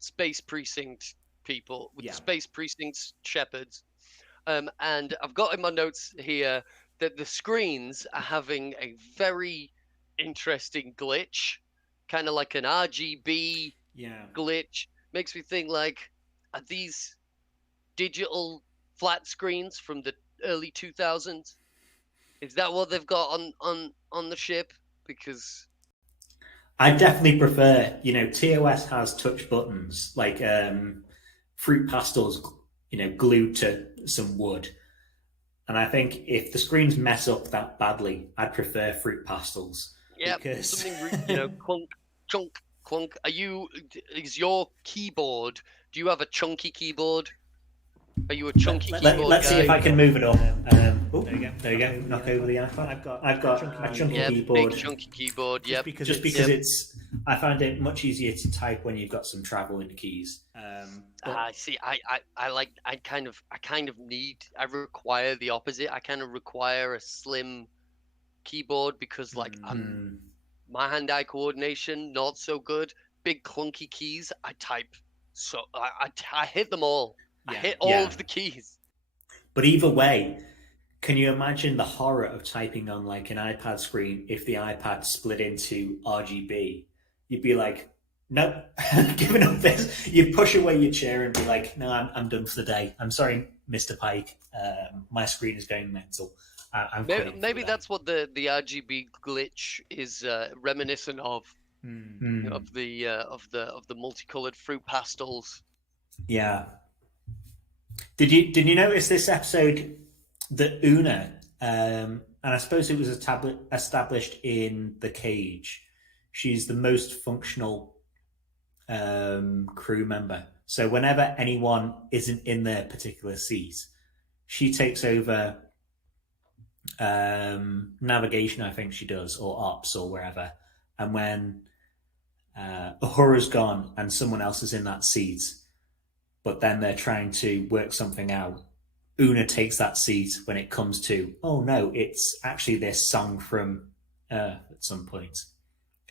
Space Precinct people, with the Space Precinct shepherds. And I've got in my notes here that the screens are having a very interesting glitch, kind of like an RGB glitch. Makes me think, like, are these digital flat screens from the early 2000s? Is that what they've got on the ship? Because I definitely prefer, TOS has touch buttons, like fruit pastels, glued to some wood. And I think if the screens mess up that badly, I'd prefer fruit pastels. Yeah, because... something, clunk, chunk, clunk. Is your keyboard, do you have a chunky keyboard? Are you a chunky keyboard Let's guy? see if I can move it up. There you go. Knock over the iPad. I've got a chunky keyboard. Big chunky keyboard. Just because I find it much easier to type when you've got some travel in the keys. I see. I require the opposite. I kind of require a slim keyboard because, like, my hand-eye coordination not so good. Big clunky keys. I type so I hit them all. I hit all of the keys. But either way, can you imagine the horror of typing on like an iPad screen if the iPad split into RGB? You'd be like, nope, giving up this. You'd push away your chair and be like, no, I'm done for the day. I'm sorry, Mr. Pike. My screen is going mental. Maybe that's what the RGB glitch is reminiscent of. Of the multicolored fruit pastels. Yeah. Did you notice this episode that Una, and I suppose it was established in The Cage, she's the most functional crew member. So whenever anyone isn't in their particular seat, she takes over navigation, I think she does, or ops or wherever. And when Uhura's gone and someone else is in that seat, but then they're trying to work something out. Una takes that seat when it comes to, oh no, it's actually this song from at some point.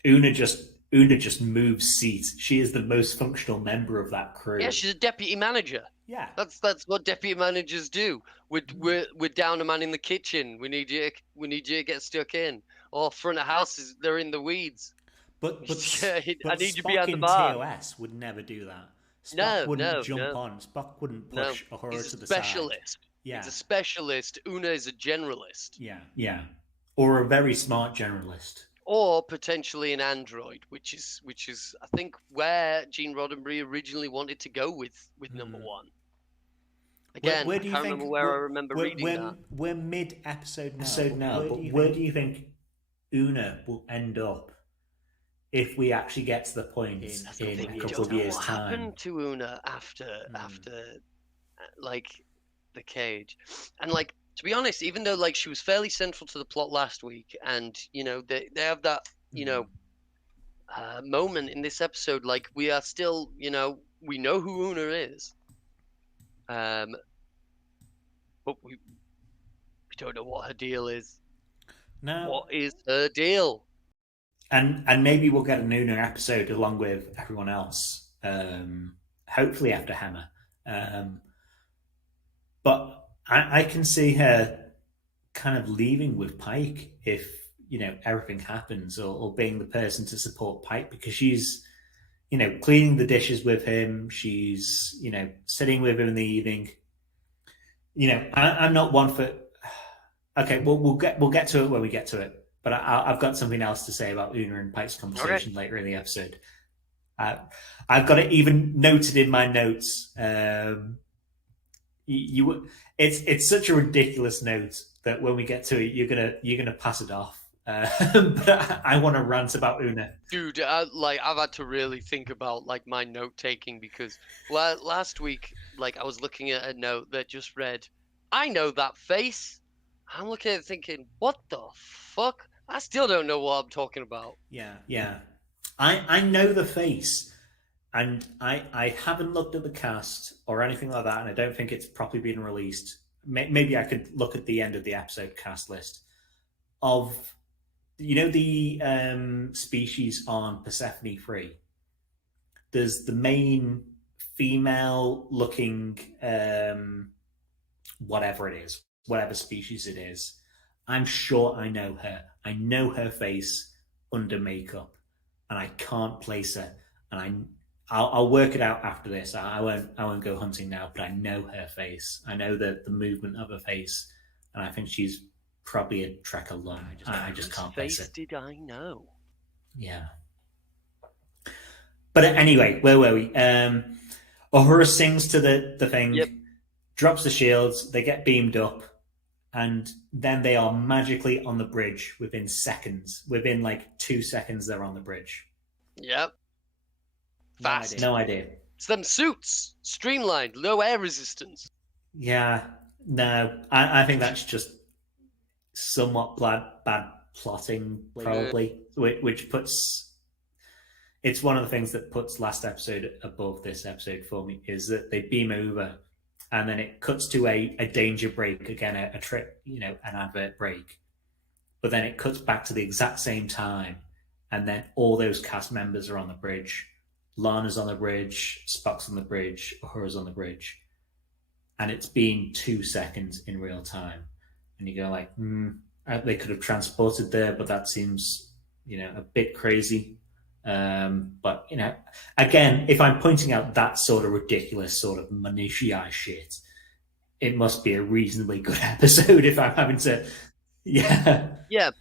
Una just moves seats. She is the most functional member of that crew. Yeah, she's a deputy manager. Yeah. That's what deputy managers do. We're down a man in the kitchen. We need you to get stuck in. Or front of houses, they're in the weeds. But I need Spock you behind the in bar. TOS would never do that. Spock No, wouldn't no, jump no. on. Spock wouldn't No, push Uhura he's to a the specialist. side. Yeah. He's a specialist. Una is a generalist. Yeah, yeah. Or a very smart generalist. Or potentially an android, which is I think where Gene Roddenberry originally wanted to go with number one. Again, Where do you I can't think, remember where I remember reading that. We're mid-episode now, but where do you think Una will end up if we actually get to the point in a couple of years' what time? happened to Una after like the cage? And like, to be honest, even though like she was fairly central to the plot last week, and you know they have that moment in this episode, like we are still, you know, we know who Una is, but we don't know what her deal is. No. What is her deal? And maybe we'll get an Una episode along with everyone else. Hopefully after Hammer. But I can see her kind of leaving with Pike if, you know, everything happens, or being the person to support Pike, because she's, you know, cleaning the dishes with him. She's, you know, sitting with him in the evening. You know, I'm not one for. Okay, we'll get to it when we get to it. But I've got something else to say about Una and Pike's conversation later in the episode. I've got it even noted in my notes. It's such a ridiculous note that when we get to it, you're gonna pass it off. But I want to rant about Una. Dude, I've had to really think about like my note taking, because last week, like I was looking at a note that just read, "I know that face." I'm looking at it thinking, what the fuck? I still don't know what I'm talking about. Yeah. I know the face, and I haven't looked at the cast or anything like that, and I don't think it's properly been released. Maybe I could look at the end of the episode cast list of, you know, the species on Persephone 3. There's the main female-looking whatever it is, whatever species it is. I'm sure I know her. I know her face under makeup, and I can't place her. And I'll work it out after this. I won't go hunting now, but I know her face. I know the movement of her face, and I think she's probably a Trek alum. I just can't place it. Did I know? Yeah. But anyway, where were we? Uhura sings to the thing, drops the shields, they get beamed up, and then they are magically on the bridge within seconds. Within like 2 seconds, they're on the bridge. Yep. Fast. No idea. It's them suits, streamlined, low air resistance. Yeah. No, I think that's just somewhat bad plotting, probably, which puts... It's one of the things that puts last episode above this episode for me, is that they beam over, and then it cuts to a danger break, again, a trip, you know, an advert break. But then it cuts back to the exact same time, and then all those cast members are on the bridge. Lana's on the bridge, Spock's on the bridge, Uhura's on the bridge. And it's been 2 seconds in real time. And you go like, they could have transported there, but that seems, you know, a bit crazy. But, you know, again, if I'm pointing out that sort of ridiculous sort of minutiae shit, it must be a reasonably good episode if I'm having to, yeah.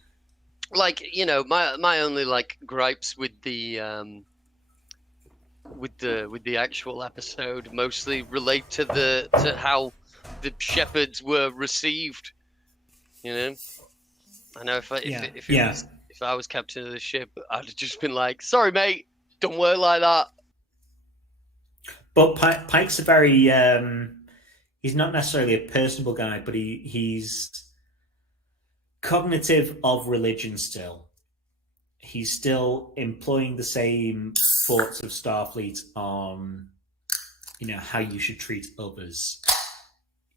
Like, you know, my only like gripes with the actual episode mostly relate to how the shepherds were received. You know, I know if I was captain of the ship, I'd have just been like, "Sorry, mate, don't work like that." But Pike's a very he's not necessarily a personable guy, but he's cognitive of religion still. He's still employing the same thoughts of Starfleet on how you should treat others.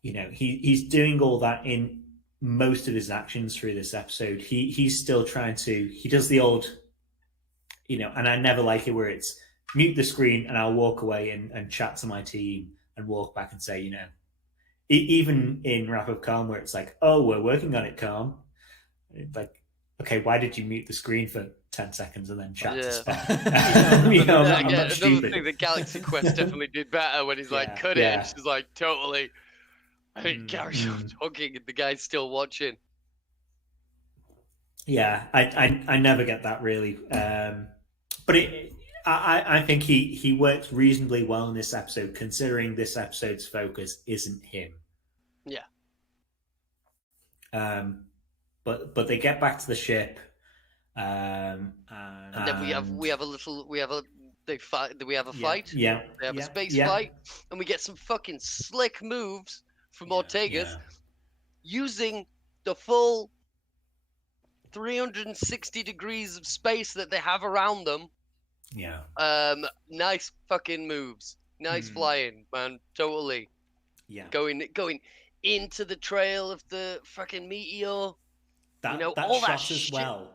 He's doing all that in most of his actions through this episode. He's still trying to. He does the old, and I never like it where it's mute the screen and I'll walk away and chat to my team and walk back and say, even in Wrath of Calm, where it's like, oh, we're working on it, Calm. Like, okay, why did you mute the screen for 10 seconds and then chat to Spot? I'm not another stupid. thing that Galaxy Quest definitely did better when he's like, cut it. And she's like, totally. I mean, carry on talking and the guy's still watching. Yeah, I never get that really. But I think he works reasonably well in this episode, considering this episode's focus isn't him. Yeah. But they get back to the ship, and then we have a fight. Yeah, they have a space fight, and we get some fucking slick moves from Ortega's using the full 360 degrees of space that they have around them. Yeah. Nice fucking moves. Nice flying, man. Totally. Yeah. Going into the trail of the fucking meteor. That all shot that as shit. well.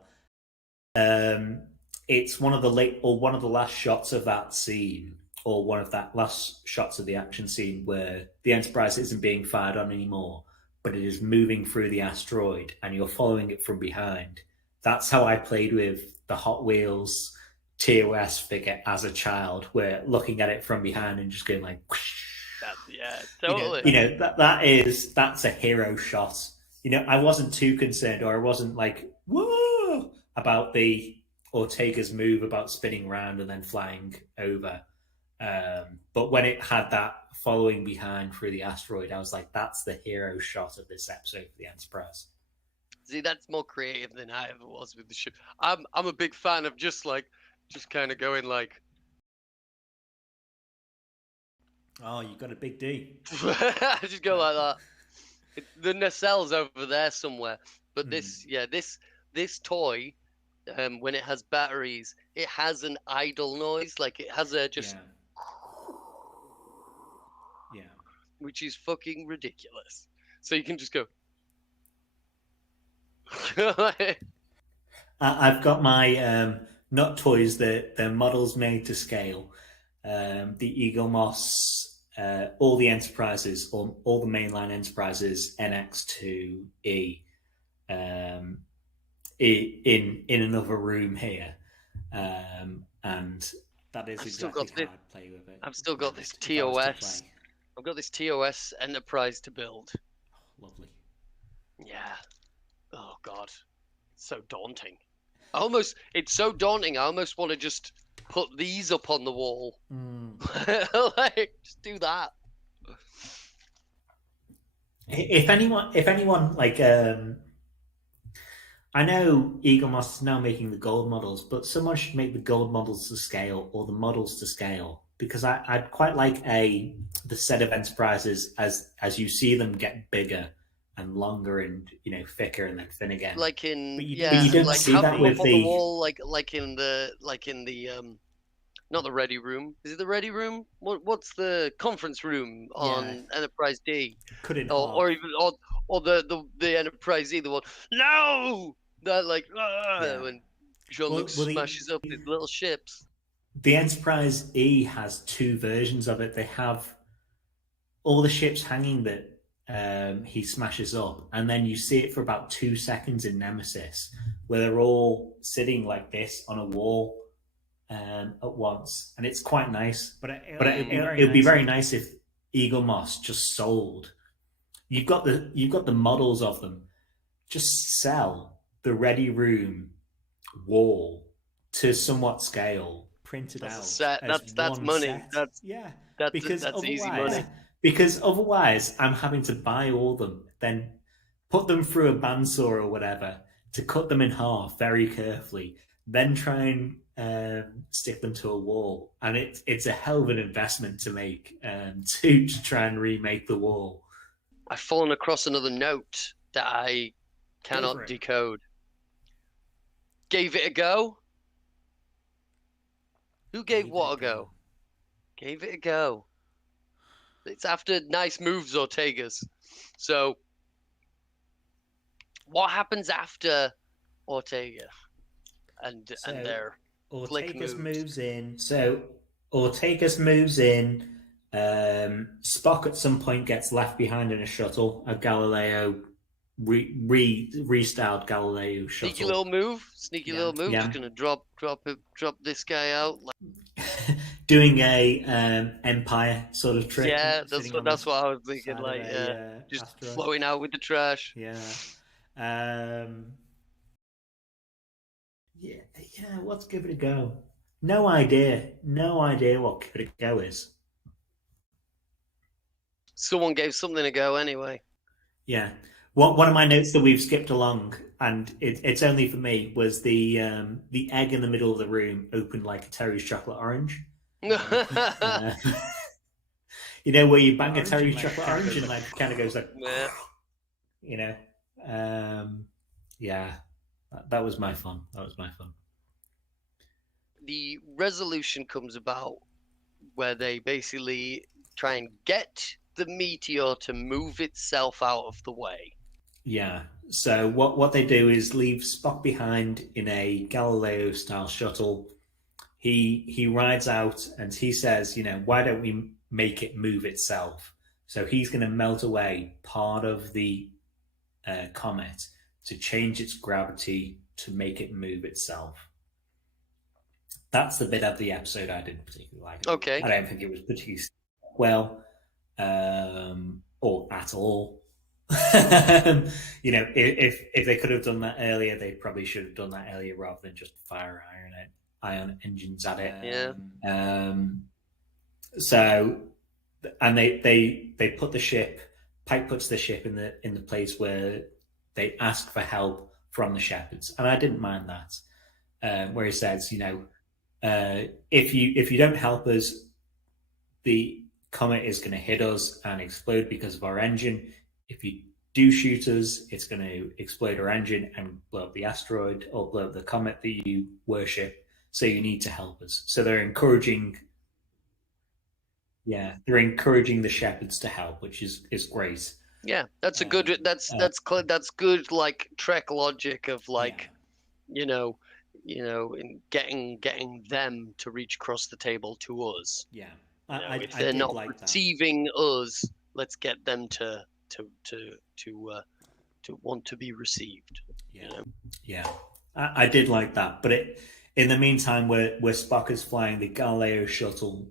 It's one of the last shots of that scene, or one of that last shots of the action scene where the Enterprise isn't being fired on anymore, but it is moving through the asteroid and you're following it from behind. That's how I played with the Hot Wheels TOS figure as a child, where looking at it from behind and just going like, totally. That's a hero shot. I wasn't too concerned, or I wasn't like, whoa, about the Ortega's move about spinning around and then flying over. But when it had that following behind through the asteroid, I was like, that's the hero shot of this episode for the Enterprise. See, that's more creative than I ever was with the ship. I'm a big fan of just kind of going like, oh, you got a big D. just go like that. The nacelle's over there somewhere, but this toy, when it has batteries, it has an idle noise, like it has a just, which is fucking ridiculous. So you can just go. I've got my not toys, they're models made to scale. The Eagle Moss, all the Enterprises, all the mainline Enterprises NX2E, in another room here, and that is exactly how I play with it. I've still got this TOS. I've got this TOS Enterprise to build. Lovely. Yeah. Oh God, it's so daunting. It's so daunting. I almost want to just put these up on the wall. Just do that. If anyone like, I know Eagle Moss is now making the gold models, but someone should make the gold models to scale, or the models to scale, because I'd quite like the set of Enterprises as you see them get bigger and longer and thicker and then thin again. Like in but you don't see that with the wall, like in the not the ready room. Is it the ready room? What's the conference room on Enterprise D? Could it or even or the Enterprise Z, the one that when Jean-Luc smashes up his little ships. The Enterprise E has two versions of it. They have all the ships hanging that he smashes up, and then you see it for about 2 seconds in Nemesis, where they're all sitting like this on a wall at once, and it's quite nice. But it would be very nice if Eagle Moss just sold. You've got the models of them. Just sell the ready room wall to somewhat scale, printed out. That's money. Set. That's easy money. Because otherwise, I'm having to buy all them, then put them through a bandsaw or whatever to cut them in half very carefully, then try and stick them to a wall. And it's a hell of an investment to make to try and remake the wall. I've fallen across another note that I cannot decode. Gave it a go? Who gave what a go? Gave it a go. It's after nice moves Ortega's. So, what happens after Ortega and their flick Ortegas moves? moves in. So Ortegas moves in. Spock at some point gets left behind in a shuttle. A Galileo restyled Galileo shuttle. Sneaky little move. Sneaky little move. Yeah. Just gonna drop this guy out. Doing a Empire sort of trick. Yeah, that's what I was thinking. Like, just asteroid. flowing out with the trash. Yeah. Yeah. Let's give it a go. No idea what give it a go is. Someone gave something a go anyway. Yeah. One of my notes that we've skipped along, and it's only for me, was the egg in the middle of the room opened like a Terry's chocolate orange. You know, where you bang a Terry's chocolate orange and like kind of goes like, yeah. You know, yeah, that was my fun. The resolution comes about where they basically try and get the meteor to move itself out of the way. Yeah. So what they do is leave Spock behind in a Galileo-style shuttle. He rides out and he says, you know, why don't we make it move itself? So he's going to melt away part of the comet to change its gravity to make it move itself. That's the bit of the episode I didn't particularly like. Okay. I don't think it was particularly well, or at all. You know, if they could have done that earlier, they probably should have done that earlier rather than just fire ion engines at it. Yeah. So, and they put the ship. Pike puts the ship in the place where they ask for help from the shepherds, and I didn't mind that. Where he says, you know, if you don't help us, the comet is going to hit us and explode because of our engine. If you do shoot us, it's going to explode our engine and blow up the asteroid or blow up the comet that you worship. So you need to help us. So they're encouraging the shepherds to help, which is great. Yeah, that's a good. That's good. Like Trek logic of like, you know, in getting them to reach across the table to us. Yeah, if they're not like receiving us, let's get them to want to be received. Yeah, you know? Yeah, I did like that. But in the meantime, where Spock is flying the Galileo shuttle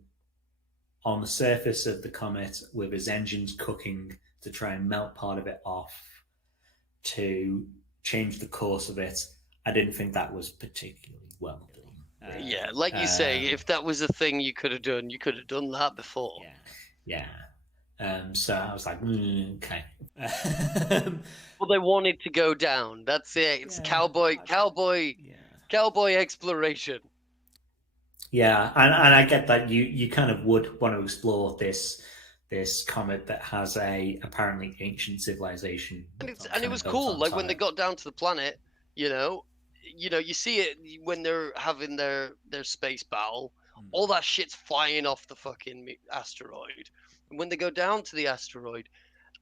on the surface of the comet with his engines cooking to try and melt part of it off to change the course of it, I didn't think that was particularly well done. Yeah, like you say, if that was a thing you could have done that before. Yeah. So I was like, okay. Well, they wanted to go down. That's it. It's cowboy exploration. Yeah, and I get that you kind of would want to explore this comet that has a apparently ancient civilization. And it was cool. Like when they got down to the planet, you see it when they're having their space battle. All that shit's flying off the fucking asteroid. And when they go down to the asteroid,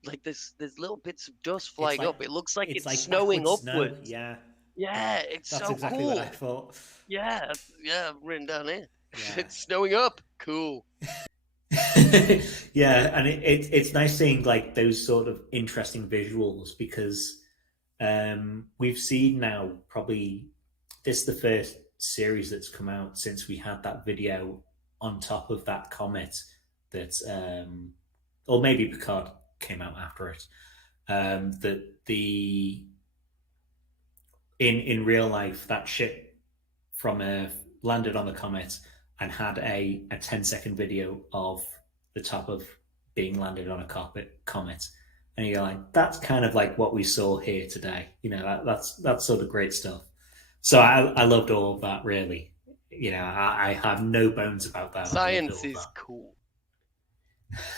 like there's little bits of dust flying up. It looks like it's like snowing upwards. Snow. Yeah, it's That's so exactly cool. what I thought. Yeah, I've written down here. Yeah. It's snowing up. Cool. Yeah, and it's nice seeing like those sort of interesting visuals because we've seen now probably this is the first series that's come out since we had that video on top of that comet that or maybe Picard came out after it, that the in real life that ship from Earth landed on the comet and had a 10-second video of the top of being landed on a comet. And you're like, that's kind of like what we saw here today. You know, that's sort of great stuff. So I loved all of that, really. You know, I have no bones about that. Science is cool.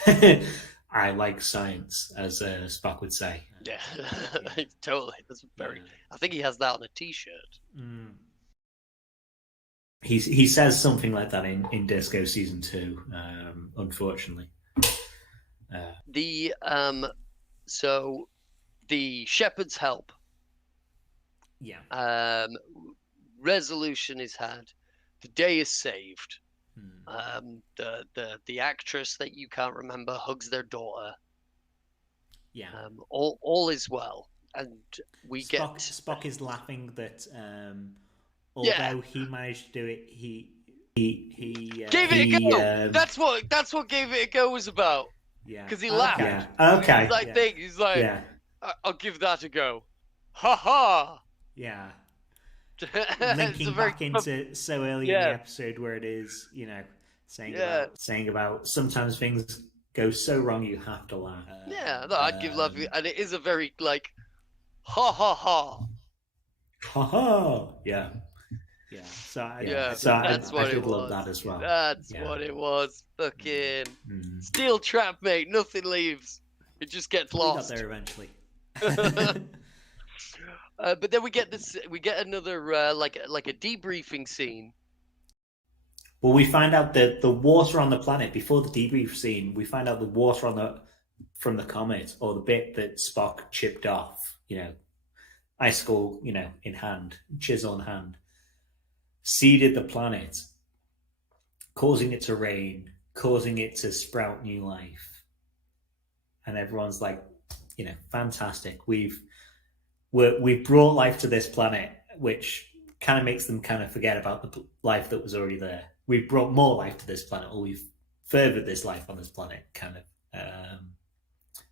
I like science, as Spock would say. Yeah, totally. That's very. I think he has that on a T-shirt. He says something like that in Disco season 2, unfortunately. The so the shepherd's help. Yeah. Resolution is had. The day is saved. Hmm. The actress that you can't remember hugs their daughter. Yeah. All is well, and we Spock is laughing that Yeah. although he managed to do it, he gave it a go. um, That's what gave it a go was about. yeah, Because he laughed. yeah, okay, He's like, yeah. he's like, Yeah, I'll give that a go. Ha ha. yeah. It's a Linking very back into so early in the episode where it is, saying about sometimes things go so wrong you have to laugh. Yeah, no, I'd give love, and it is a very like, ha ha ha. Haha, yeah, yeah. So I did love that as well. That's what it was. Fucking steel trap, mate. Nothing leaves. It just gets lost. We got there eventually. But then we get this. We get another like a debriefing scene. Well, we find out that the water on the planet before the debrief scene. We find out the water from the comet, or the bit that Spock chipped off. Icicle, in hand, chisel in hand, seeded the planet, causing it to rain, causing it to sprout new life. And everyone's like, fantastic. We've brought life to this planet, which kind of makes them kind of forget about the life that was already there. We've brought more life to this planet, or we've furthered this life on this planet, kind of.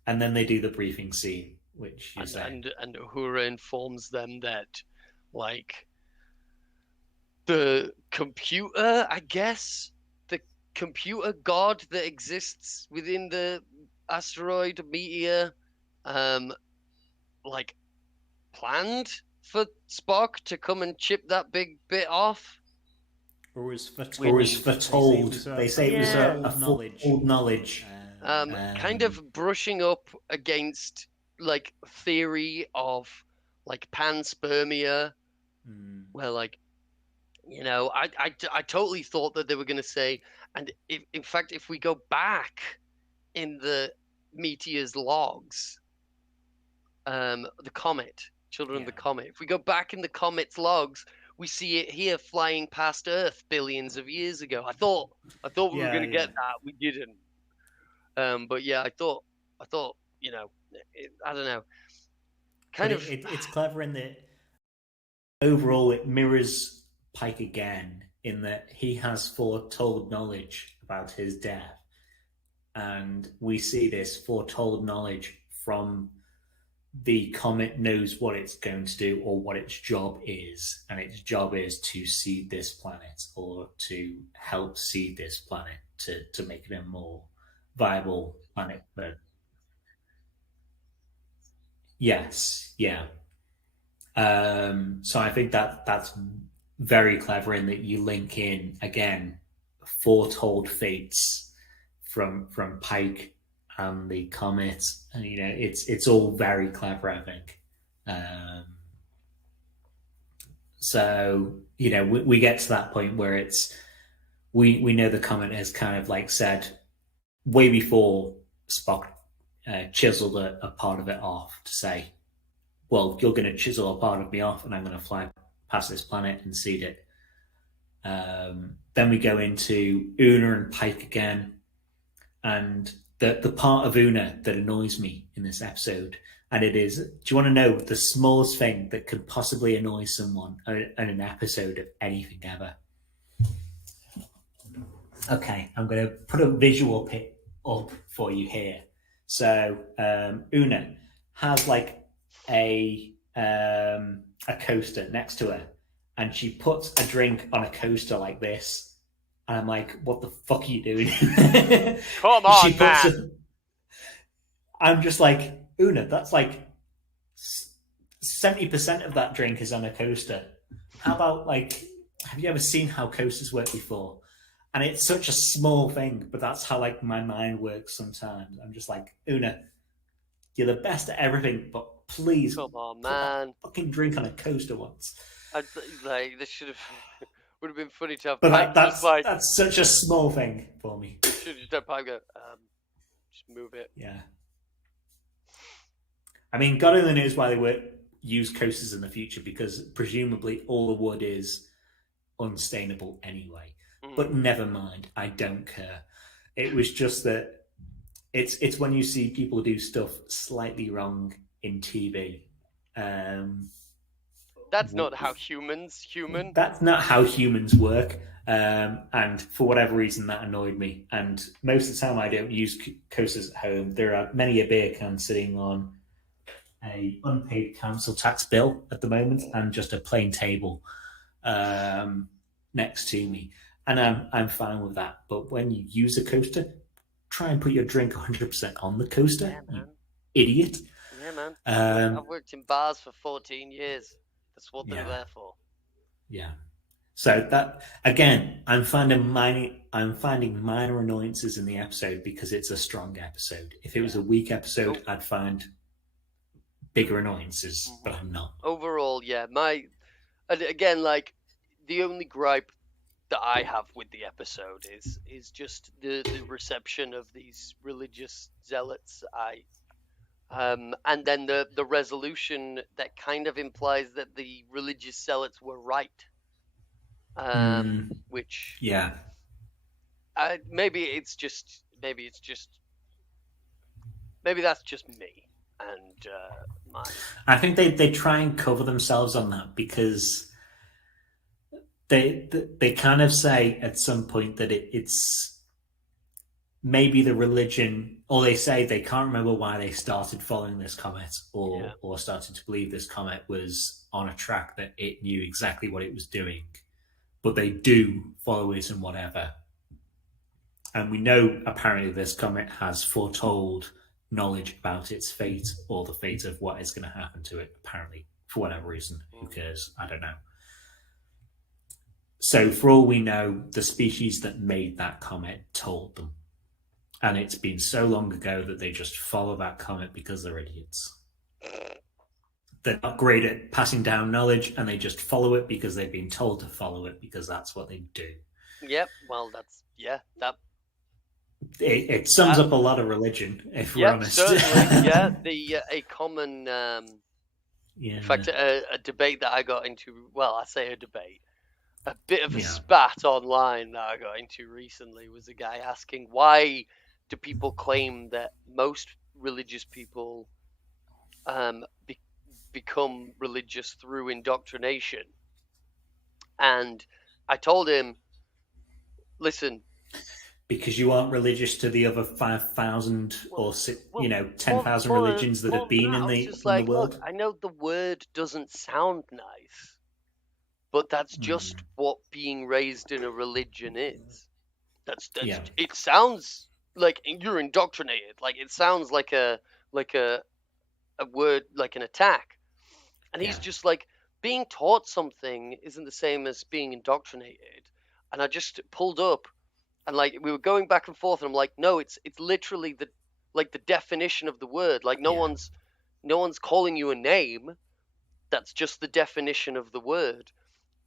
And then they do the briefing scene, which you say. And Uhura informs them that, like, the computer, I guess, the computer god that exists within the asteroid meteor, like, planned for Spock to come and chip that big bit off. Or was foretold. They say it was a full knowledge. Kind of brushing up against like theory of like panspermia, where like I totally thought that they were going to say, and in fact if we go back in the meteor's logs, the comet, children of the comet, if we go back in the comet's logs, we see it here flying past Earth billions of years ago. I thought we were going to get that. We didn't. But yeah, I thought I don't know. It's clever in that overall it mirrors Pike again in that he has foretold knowledge about his death, and we see this foretold knowledge from the comet knows what it's going to do or what its job is, and its job is to seed this planet or to help seed this planet to make it a more viable planet. But yes, yeah. So I think that's very clever in that you link in again foretold fates from Pike and the comet, and it's all very clever, I think. So we get to that point where we know the comet has kind of like said way before Spock chiseled a part of it off to say, well, you're going to chisel a part of me off and I'm going to fly past this planet and seed it. Then we go into Una and Pike again, and the part of Una that annoys me in this episode, and it is, do you want to know the smallest thing that could possibly annoy someone in an episode of anything ever? Okay, I'm going to put a visual pic up for you here. So Una has like a coaster next to her, and she puts a drink on a coaster like this. And I'm like, what the fuck are you doing? Come on, man. I'm just like, Una, that's like 70% of that drink is on a coaster. How about like, have you ever seen how coasters work before? And it's such a small thing, but that's how like my mind works sometimes. I'm just like, Una, you're the best at everything, but please, come on, man, fucking drink on a coaster once. Like this should have. Would have been funny to have. But that's such a small thing for me. Should just have Pike go. Just move it. Yeah. I mean, God only knows why they would use coasters in the future, because presumably all the wood is unstainable anyway. But never mind, I don't care. It was just that it's when you see people do stuff slightly wrong in TV. That's not how human. That's not how humans work. And for whatever reason, that annoyed me. And most of the time, I don't use coasters at home. There are many a beer can sitting on a unpaid council tax bill at the moment, and just a plain table next to me, and I'm fine with that. But when you use a coaster, try and put your drink 100% on the coaster, you idiot. Yeah, man. I've worked in bars for 14 years. That's what they're there for. Yeah. So that again, I'm finding minor annoyances in the episode because it's a strong episode. If it was a weak episode, I'd find bigger annoyances, but I'm not. Overall, yeah. And again, like, the only gripe that I have with the episode is just the reception of these religious zealots. And then the resolution that kind of implies that the religious zealots were right. Which maybe that's just me. And I think they try and cover themselves on that, because they kind of say at some point that it's maybe the religion, or they say they can't remember why they started following this comet, or started to believe this comet was on a track that it knew exactly what it was doing, but they do follow it and whatever. And we know apparently this comet has foretold knowledge about its fate, or the fate of what is going to happen to it, apparently, for whatever reason. Who cares? I don't know. So for all we know, the species that made that comet told them. And it's been so long ago that they just follow that comet because they're idiots. They're not great at passing down knowledge, and they just follow it because they've been told to follow it, because that's what they do. Yep, well, that... It sums up a lot of religion, if we're honest. Certainly, a common... In fact, a debate that I got into... Well, I say a debate. A bit of a spat online that I got into recently was a guy asking, why do people claim that most religious people become religious through indoctrination? And I told him, listen, because you aren't religious to the other 5,000 or 10,000 religions that have been in the world. Look, I know the word doesn't sound nice, but that's just what being raised in a religion is. It sounds like you're indoctrinated. Like, it sounds like a word, like an attack. And he's just like, being taught something isn't the same as being indoctrinated. And I just pulled up, and like we were going back and forth, and I'm like, no, it's literally the definition of the word. Like, no one's calling you a name. That's just the definition of the word.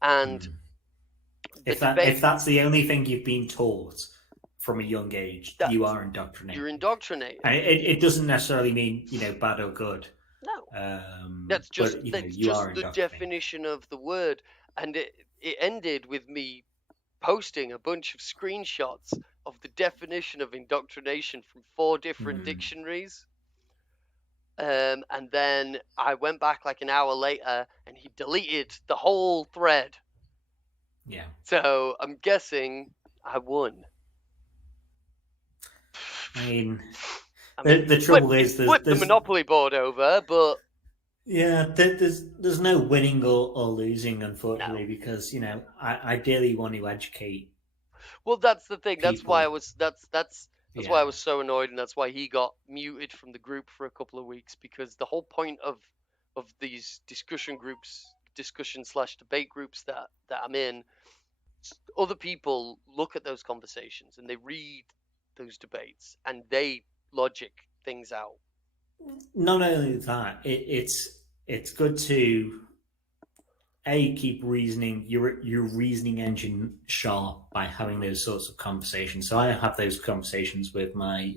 And if that's the only thing you've been taught from a young age, you are indoctrinated. You're indoctrinated. And it doesn't necessarily mean bad or good. No, that's just the definition of the word. And it ended with me posting a bunch of screenshots of the definition of indoctrination from 4 different dictionaries. And then I went back like an hour later, and he deleted the whole thread. Yeah. So I'm guessing I won. I mean the trouble is there's the Monopoly board over, but there's no winning or losing, unfortunately, because I ideally want to educate. Well, that's the thing. People. That's why I was why I was so annoyed, and that's why he got muted from the group for a couple of weeks, because the whole point of these discussion / debate groups that I'm in, other people look at those conversations and they read those debates and they logic things out. Not only that, it's good to keep your reasoning engine sharp by having those sorts of conversations. So I have those conversations with my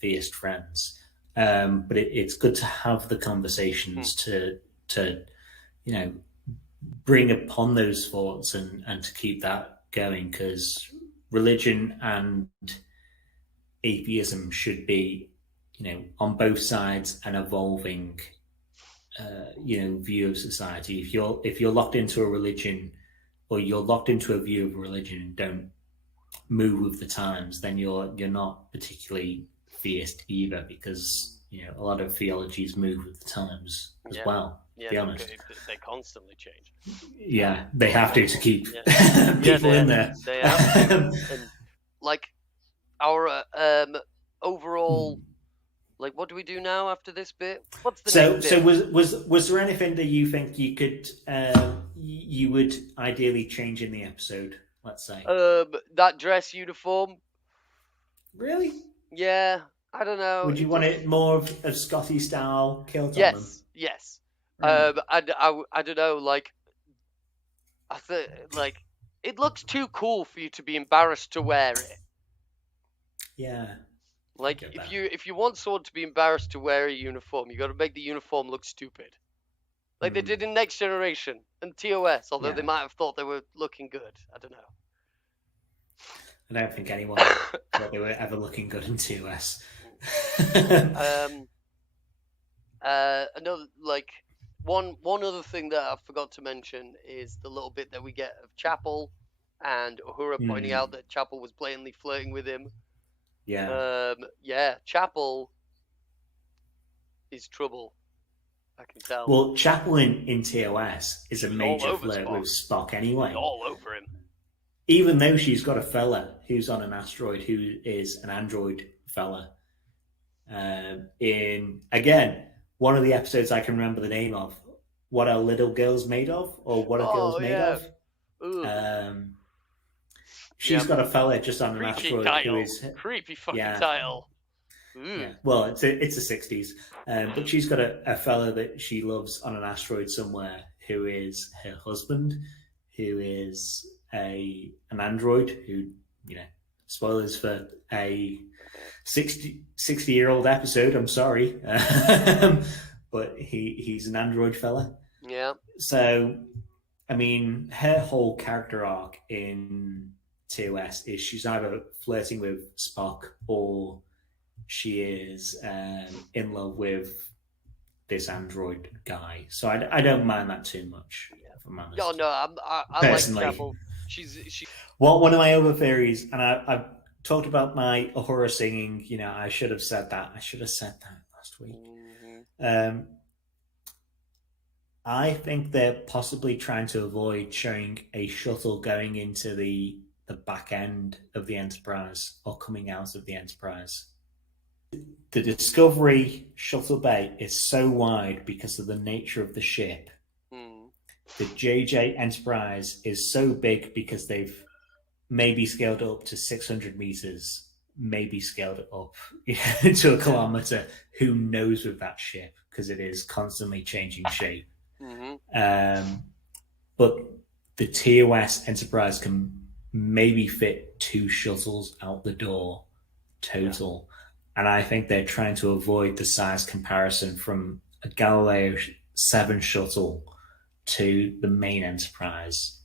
theist friends, but it's good to have the conversations to bring upon those thoughts and to keep that going, because religion and atheism should be on both sides an evolving view of society. If you're locked into a religion, or you're locked into a view of religion and don't move with the times, then you're not particularly theist either, because a lot of theologies move with the times as well. To be honest, they constantly change. Yeah, they have to keep people in there. They have to. And like our overall, like, what do we do now after this bit? What's the next bit? So was there anything that you think you would ideally change in the episode? Let's say that dress uniform. Really? Yeah, I don't know. Would you want it more of Scotty style kilt on them? Yes. Right. I don't know. Like, I think it looks too cool for you to be embarrassed to wear it. Yeah. Like, if you want someone to be embarrassed to wear a uniform, you got to make the uniform look stupid, like they did in Next Generation and TOS. Although they might have thought they were looking good. I don't know. I don't think anyone thought they were ever looking good in TOS. Another one other thing that I forgot to mention is the little bit that we get of Chapel and Uhura pointing out that Chapel was blatantly flirting with him. Yeah. Chapel is trouble. I can tell. Well, Chapel in TOS is a major flirt with Spock anyway. She's all over him. Even though she's got a fella who's on an asteroid who is an android fella. In, again, one of the episodes I can remember the name of, What Are Little Girls Made Of? Or What Are Girls Made Of? She's got a fella just on an asteroid who is... Creepy fucking title. Yeah. Well, it's the 60s. But she's got a fella that she loves on an asteroid somewhere who is her husband, who is an android who, spoilers for a 60-year-old episode, I'm sorry. But he's an android fella. Yeah. So, I mean, her whole character arc in TOS is she's either flirting with Spock or she is in love with this android guy. So I don't mind that too much. If I'm honest. I like Chapel. One of my other theories, and I've talked about my Uhura singing. I should have said that. I should have said that last week. I think they're possibly trying to avoid showing a shuttle going into the back end of the Enterprise or coming out of the Enterprise. The Discovery shuttle bay is so wide because of the nature of the ship. The JJ Enterprise is so big because they've maybe scaled up to 600 meters, maybe scaled it up to a kilometer. Who knows with that ship, because it is constantly changing shape. But the TOS Enterprise can maybe fit 2 shuttles out the door total. And I think they're trying to avoid the size comparison from a Galileo 7 shuttle to the main Enterprise.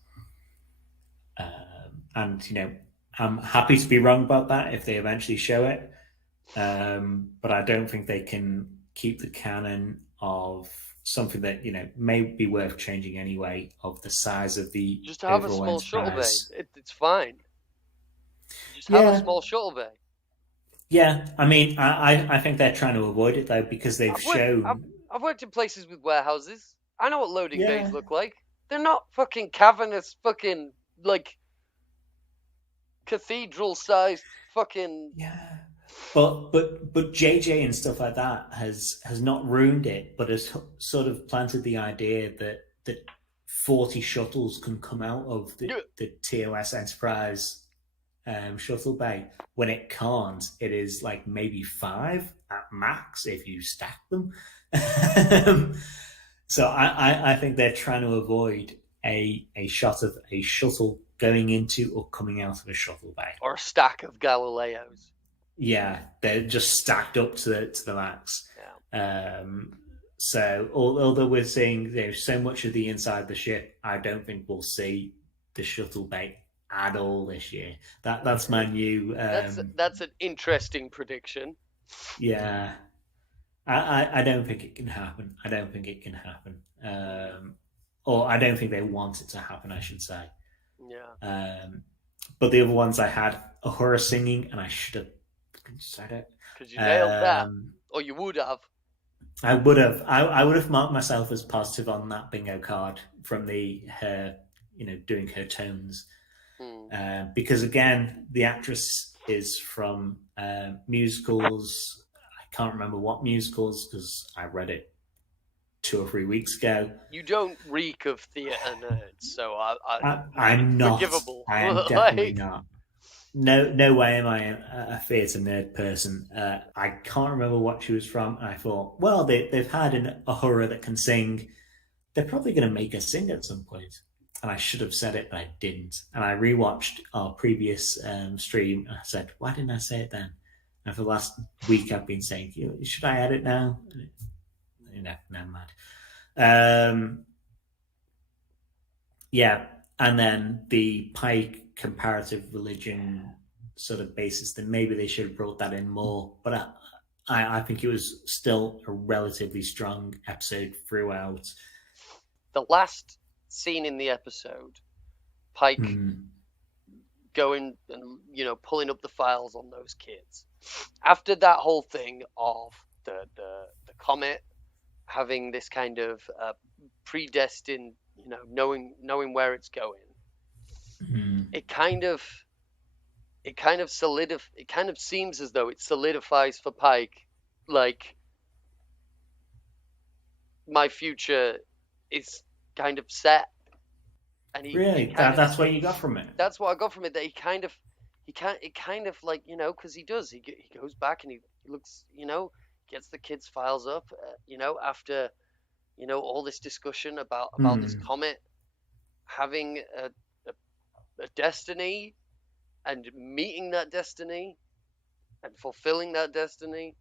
And, I'm happy to be wrong about that if they eventually show it. But I don't think they can keep the canon of something that, may be worth changing anyway, of the size of the just have a small Enterprise. Shuttle bay. It's fine. Just have a small shuttle bay. Yeah, I mean, I think they're trying to avoid it, though, because they've shown... I've worked in places with warehouses. I know what loading bays look like. They're not fucking cavernous fucking, cathedral-sized fucking... Yeah. But JJ and stuff like that has not ruined it, but has sort of planted the idea that 40 shuttles can come out of the TOS Enterprise shuttle bay, when it can't. It is maybe 5 at max if you stack them. So I think they're trying to avoid a shot of a shuttle going into or coming out of a shuttle bay. Or a stack of Galileos. Yeah, they're just stacked up to the max. Yeah. So although we're seeing so much of the inside of the ship, I don't think we'll see the shuttle bay at all this year. That's my new. That's an interesting prediction. Yeah, I don't think it can happen. I don't think it can happen. Or I don't think they want it to happen, I should say. Yeah. But the other ones I had Uhura singing, and I should have said it. Because you nailed that. Or you would have. I would have. I would have marked myself as positive on that bingo card from her, doing her tones. Because again, the actress is from musicals. I can't remember what musicals because I read it 2 or 3 weeks ago. You don't reek of theatre nerds, so I'm not. Forgivable. I am definitely not. No way am I a theatre nerd person. I can't remember what she was from. And I thought, well, they've had an Uhura that can sing. They're probably going to make her sing at some point. And I should have said it, but I didn't. And I rewatched our previous stream, and I said, why didn't I say it then? And for the last week, I've been saying, should I edit now? No, never mind. Yeah, and then the Pike comparative religion sort of basis, then maybe they should have brought that in more. But I think it was still a relatively strong episode throughout. The last scene in the episode, Pike going and pulling up the files on those kids. After that whole thing of the comet having this kind of predestined, knowing where it's going, it kind of seems as though it solidifies for Pike, like, my future is kind of set. And that's what you got from it. That's what I got from it. That he kind of like, because he does. He goes back and he looks, gets the kids' files up, after, all this discussion about this comet having a destiny and meeting that destiny and fulfilling that destiny.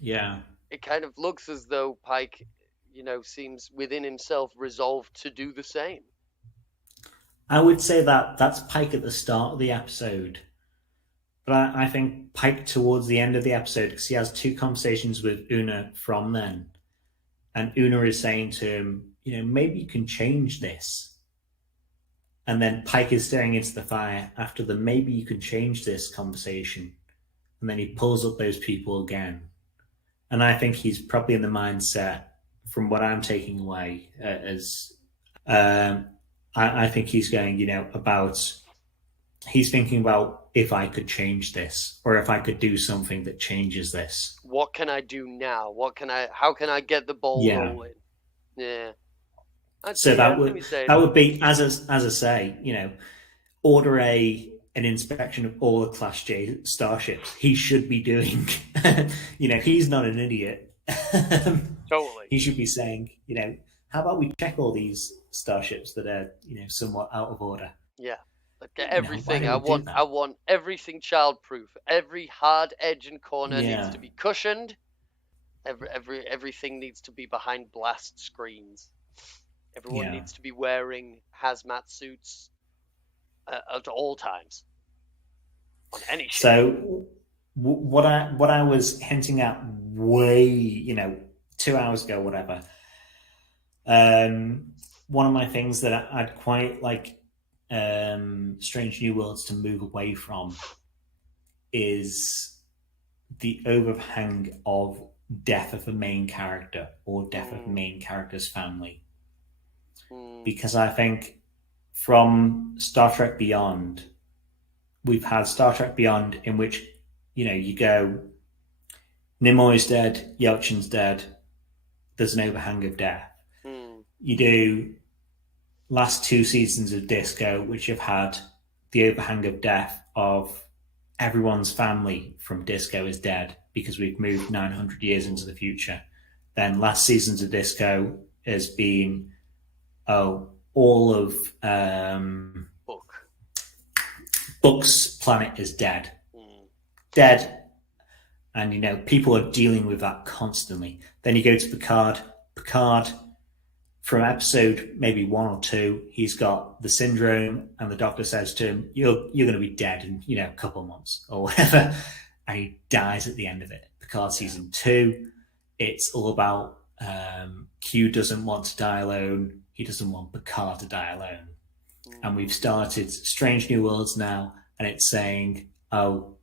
Yeah. It kind of looks as though Pike, seems within himself resolved to do the same. I would say that's Pike at the start of the episode. But I think Pike towards the end of the episode, because he has 2 conversations with Una from then. And Una is saying to him, maybe you can change this. And then Pike is staring into the fire after the maybe you can change this conversation. And then he pulls up those people again. And I think he's probably in the mindset, from what I'm taking away, I think he's going, he's thinking about if I could change this, or if I could do something that changes this. What can I do now? How can I get the ball rolling? Yeah. So that would be, as I say, order an inspection of all the Class J starships. He should be doing, he's not an idiot. Totally. He should be saying, how about we check all these starships that are, somewhat out of order? Yeah. Everything. I want everything childproof. Every hard edge and corner needs to be cushioned. Everything needs to be behind blast screens. Everyone needs to be wearing hazmat suits at all times on any ship. So what I was hinting at way 2 hours ago, whatever. One of my things that I'd quite like Strange New Worlds to move away from is the overhang of death of a main character or death of a main character's family. Because I think from Star Trek Beyond, we've had Star Trek Beyond in which, you go, Nimoy's dead, Yelchin's dead, there's an overhang of death. You do last 2 seasons of Disco, which have had the overhang of death of everyone's family from Disco is dead because we've moved 900 years into the future. Then last seasons of Disco has been, all all of Book. Book's planet is dead. Mm. Dead. And, you know, people are dealing with that constantly. Then you go to Picard. Picard, from episode maybe 1 or 2, he's got the syndrome, and the doctor says to him, you're going to be dead in, you know, a couple of months or whatever. And he dies at the end of it. Picard season 2, it's all about Q doesn't want to die alone. He doesn't want Picard to die alone. And we've started Strange New Worlds now, and it's saying, oh,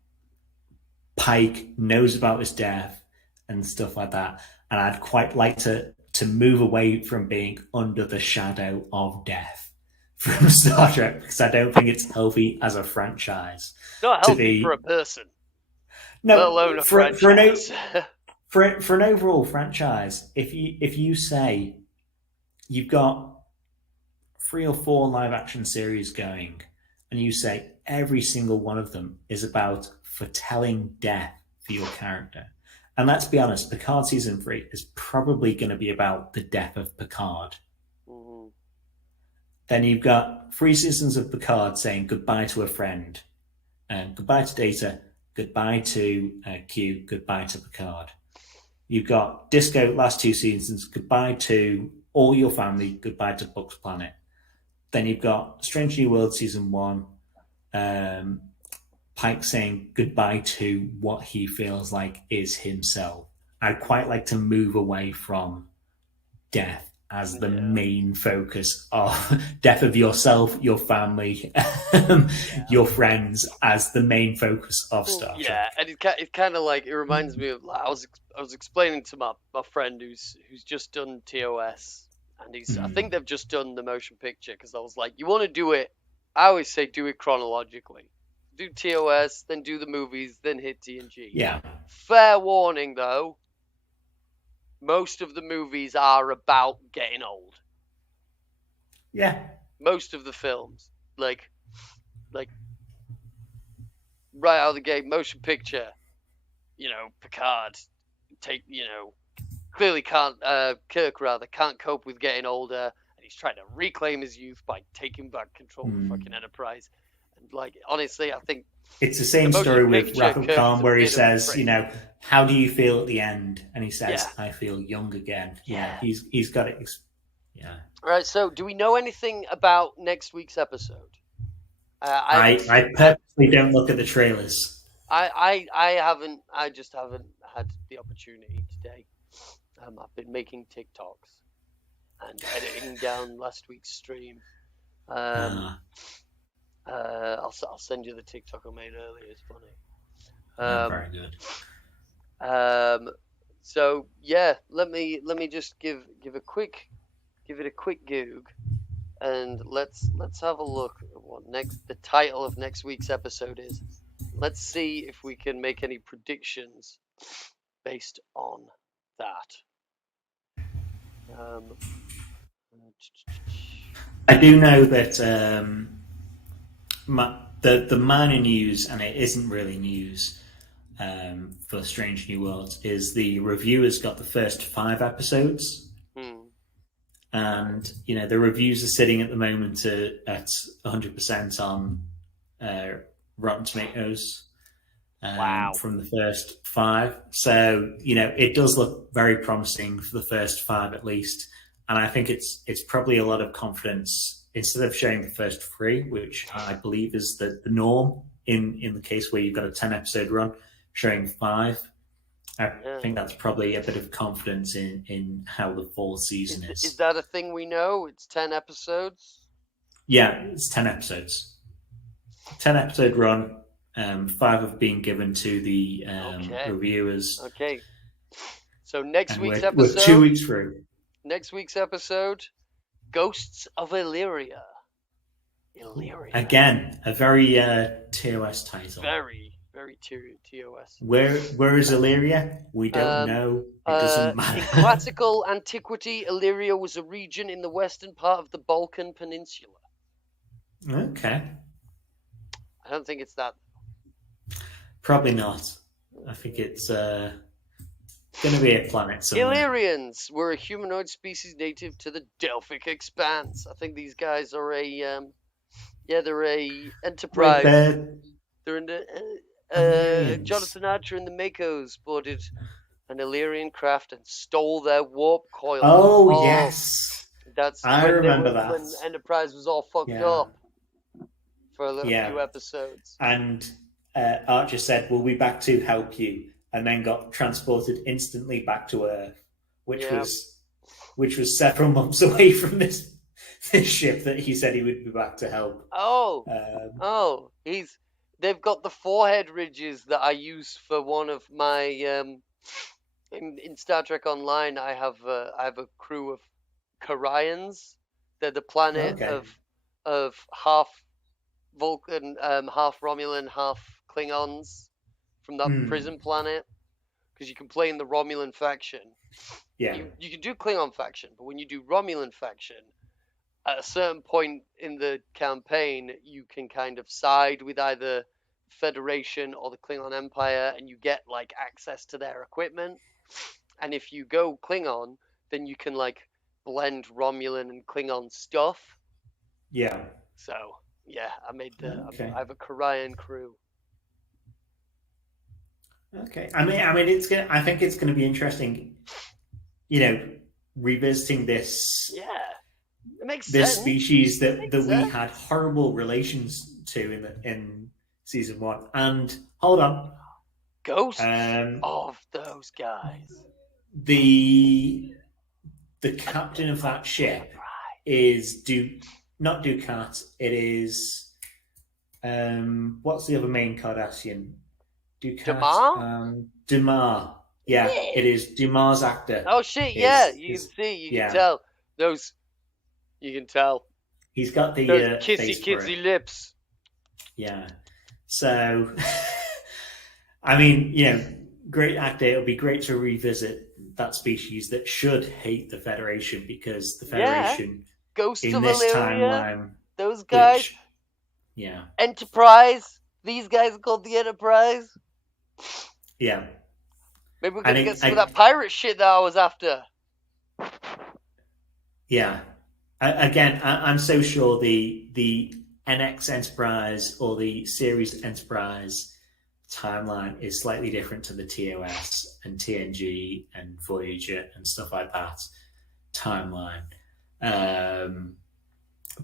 Pike knows about his death and stuff like that. And I'd quite like to move away from being under the shadow of death from Star Trek, because I don't think it's healthy as a franchise. Not healthy for a person. No, let alone a franchise. For an overall franchise, if you say you've got 3 or 4 live action series going, and you say every single one of them is about foretelling death for your character, and let's be honest, Picard season 3 is probably going to be about the death of Picard. Mm-hmm. Then you've got 3 seasons of Picard saying goodbye to a friend, and goodbye to Data, goodbye to Q, goodbye to Picard. You've got Disco last 2 seasons, goodbye to all your family, goodbye to Book's planet. Then you've got Strange New World season 1, Pike saying goodbye to what he feels like is himself. I'd quite like to move away from death as the main focus of death of yourself, your family, your friends as the main focus of Star Trek. Yeah, and it kind of like, it reminds me of, I was explaining to my friend who's just done TOS, and I think they've just done the motion picture, because I was like, you want to do it, I always say do it chronologically. Do TOS, then do the movies, then hit TNG. Yeah. Fair warning, though. Most of the movies are about getting old. Yeah. Most of the films. Like right out of the gate, motion picture, you know, Picard, clearly can't, Kirk rather, can't cope with getting older, and he's trying to reclaim his youth by taking back control of fucking Enterprise. And, like, honestly, I think it's the same story with Wrath of Khan, where he says, you know, how do you feel at the end? And he says, I feel young again. Yeah, he's got it. Yeah. All right, so do we know anything about next week's episode? I purposely don't look at the trailers. I just haven't had the opportunity today. I've been making TikToks and editing down last week's stream. I'll send you the TikTok I made earlier. It's funny. Very good. So yeah, let me just give it a quick goog, and let's have a look at what the title of next week's episode is. Let's see if we can make any predictions based on that. I do know that the minor news, and it isn't really news for Strange New Worlds, is the reviewers got the first 5 episodes. And, you know, the reviews are sitting at the moment at 100% on Rotten Tomatoes from the first 5. So, you know, it does look very promising for the first 5 at least. And I think it's probably a lot of confidence, instead of showing the first 3, which I believe is the norm in the case where you've got a 10-episode run, showing 5. I think that's probably a bit of confidence in how the fall season is. Is that a thing we know? It's 10 episodes? Yeah, it's 10 episodes. 10-episode run. 5 have been given to the reviewers. Okay. So next week's episode... We're 2 weeks through. Next week's episode, Ghosts of Illyria. Again, a very TOS title. Very, very TOS. Where is Illyria? We don't know. It doesn't matter. In classical antiquity, Illyria was a region in the western part of the Balkan Peninsula. Okay. I don't think it's that. Probably not. I think it's Gonna be a planet somewhere. Illyrians were a humanoid species native to the Delphic Expanse. I think these guys are they're a With enterprise. They're in the Illyrians. Jonathan Archer and the Makos boarded an Illyrian craft and stole their warp coil. Oh, yes. That's I remember that. when Enterprise was all fucked Yeah. up for a Yeah. few episodes. And Archer said, "We'll be back to help you," and then got transported instantly back to Earth, which was several months away from this ship that he said he would be back to help. They've got the forehead ridges that I use for one of my in Star Trek Online. I have a crew of Karians. They're the planet of half Vulcan, half Romulan, half Klingons from that prison planet. Because you can play in the Romulan faction. Yeah. You can do Klingon faction, but when you do Romulan faction, at a certain point in the campaign, you can kind of side with either Federation or the Klingon Empire, and you get like access to their equipment. And if you go Klingon, then you can like blend Romulan and Klingon stuff. Yeah. So yeah, I made Okay. I have a Karian crew. Okay. I mean, I think it's gonna be interesting. Revisiting this. Yeah. It makes this sense. species that we had horrible relations to in season 1. And hold on, Ghosts of those guys. The captain of that ship is not Ducat. It is what's the other main Cardassian? Ducat. Dumar. Yeah, it is Dumar's actor. Oh shit! Yeah, you can see, you can tell those. You can tell. He's got the those kissy lips. Yeah. So, I mean, great actor. It'll be great to revisit that species that should hate the Federation, because the Federation, Ghosts in of this Illyria, timeline, those guys, yeah, Enterprise. These guys are called the Enterprise. Yeah. Maybe we're gonna get some of that pirate shit that I was after. Yeah. Again, I'm so sure the NX Enterprise or the series Enterprise timeline is slightly different to the TOS and TNG and Voyager and stuff like that timeline.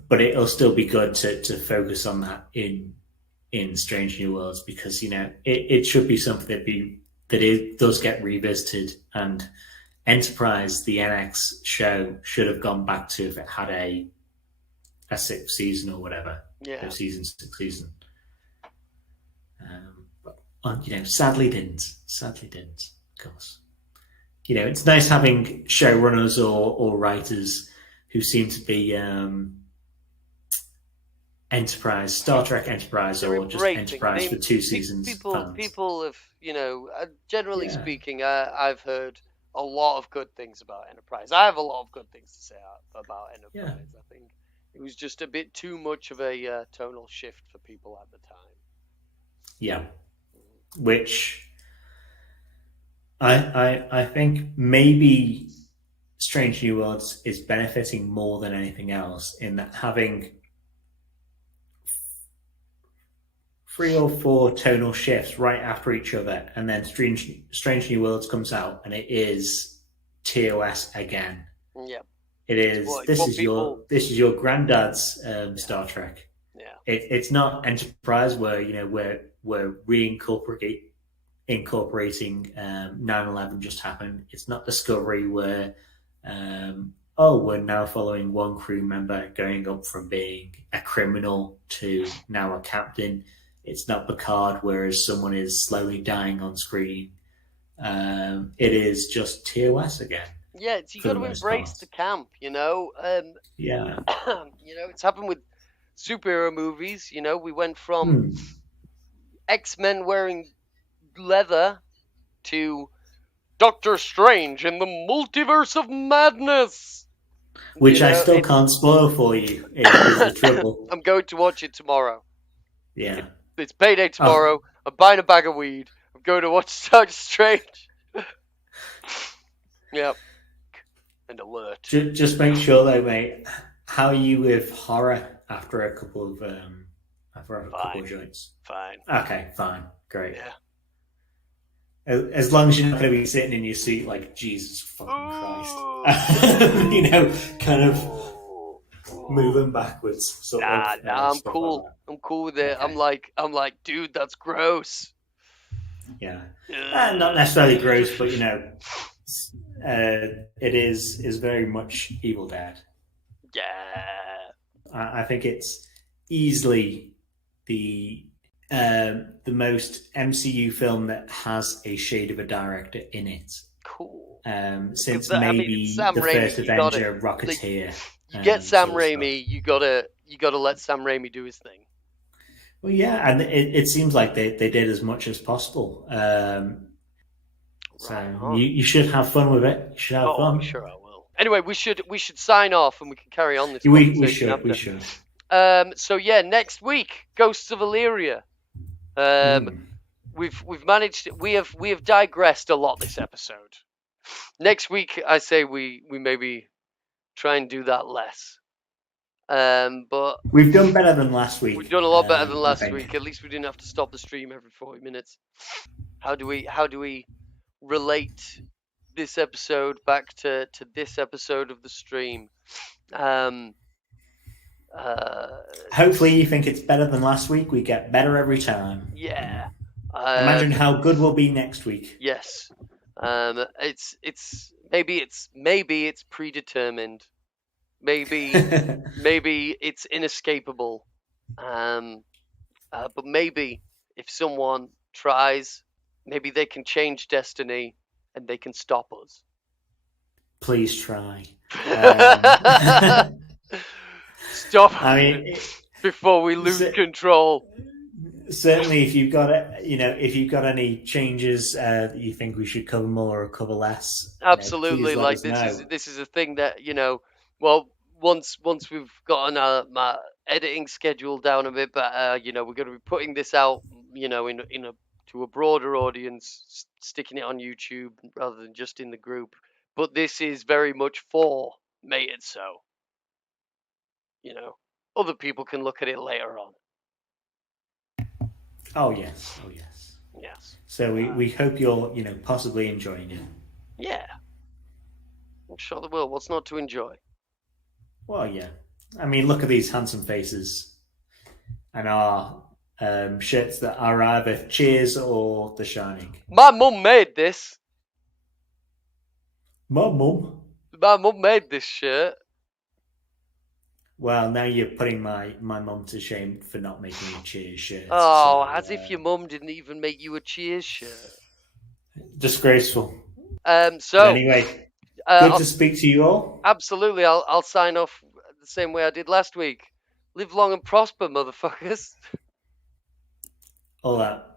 But it'll still be good to focus on that in Strange New Worlds, because it should be something that it does get revisited. And Enterprise, the NX show, should have gone back to if it had a 6th season or whatever. Yeah. Season 6 season. But sadly didn't. Of course. It's nice having showrunners or writers who seem to be Enterprise, Star Trek Enterprise, or just Enterprise for 2 seasons. People have, generally speaking, I've heard a lot of good things about Enterprise. I have a lot of good things to say about Enterprise. Yeah. I think it was just a bit too much of a tonal shift for people at the time. Yeah, which I think maybe Strange New Worlds is benefiting more than anything else in that having 3 or 4 tonal shifts right after each other, and then Strange New Worlds comes out and it is TOS again. Yeah, it is. This is your granddad's Star Trek. Yeah, it's not Enterprise where we're incorporating 9/11 just happened. It's not Discovery where we're now following one crew member going up from being a criminal to now a captain. It's not Picard, whereas someone is slowly dying on screen. It is just TOS again. Yeah, you got to embrace the camp, Yeah. It's happened with superhero movies. We went from X-Men wearing leather to Doctor Strange in the Multiverse of Madness. Which I still can't spoil for you. Is the trouble. I'm going to watch it tomorrow. Yeah. It's payday tomorrow. I'm buying a bag of weed. I'm going to watch Doctor Strange. Yep. And alert. Just make sure though, mate. How are you with horror after a couple of joints? Fine. Okay, fine, great. Yeah. As long as you're not going to be sitting in your seat like Jesus fucking Christ, kind of moving backwards. Sort of, I'm stuff cool. like that. I'm cool with it. Okay. I'm like, dude, that's gross. Yeah, not necessarily gross, but it is very much Evil Dead. Yeah. I think it's easily the most MCU film that has a shade of a director in it. Cool. Since Sam the Raimi, first Avenger, Rocketeer. You get Sam sort of Raimi, stuff. you gotta let Sam Raimi do his thing. Well, yeah, and it seems like they did as much as possible. So you should have fun with it. You should have fun. I'm sure I will. Anyway, we should sign off and we can carry on this We conversation should. after. We should. So yeah, next week, Ghosts of Illyria. We've managed. We have digressed a lot this episode. Next week, I say we maybe try and do that less. But we've done better than last week. We've done a lot better than last week. At least we didn't have to stop the stream every 40 minutes. How do we relate this episode back to this episode of the stream? Hopefully you think it's better than last week. We get better every time. Yeah. Imagine how good we'll be next week. Yes. It's maybe it's predetermined. Maybe it's inescapable. But maybe if someone tries, maybe they can change destiny and they can stop us. Please try. Stop. Before we lose control. Certainly, if you've got any changes that you think we should cover more or cover less, absolutely. This is a thing that well, once we've gotten my editing schedule down a bit better, we're going to be putting this out, to a broader audience, sticking it on YouTube rather than just in the group. But this is very much for Mate It So. Other people can look at it later on. Oh yes. So we hope you're possibly enjoying it. Yeah, I'm sure they will. What's not to enjoy? Well, yeah. Look at these handsome faces, and our shirts that are either Cheers or The Shining. My mum made this. My mum made this shirt. Well, now you're putting my mum to shame for not making a Cheers shirt. Oh, so, as if your mum didn't even make you a Cheers shirt. Disgraceful. So but anyway, good to speak to you all. Absolutely, I'll sign off the same way I did last week. Live long and prosper, motherfuckers. All that.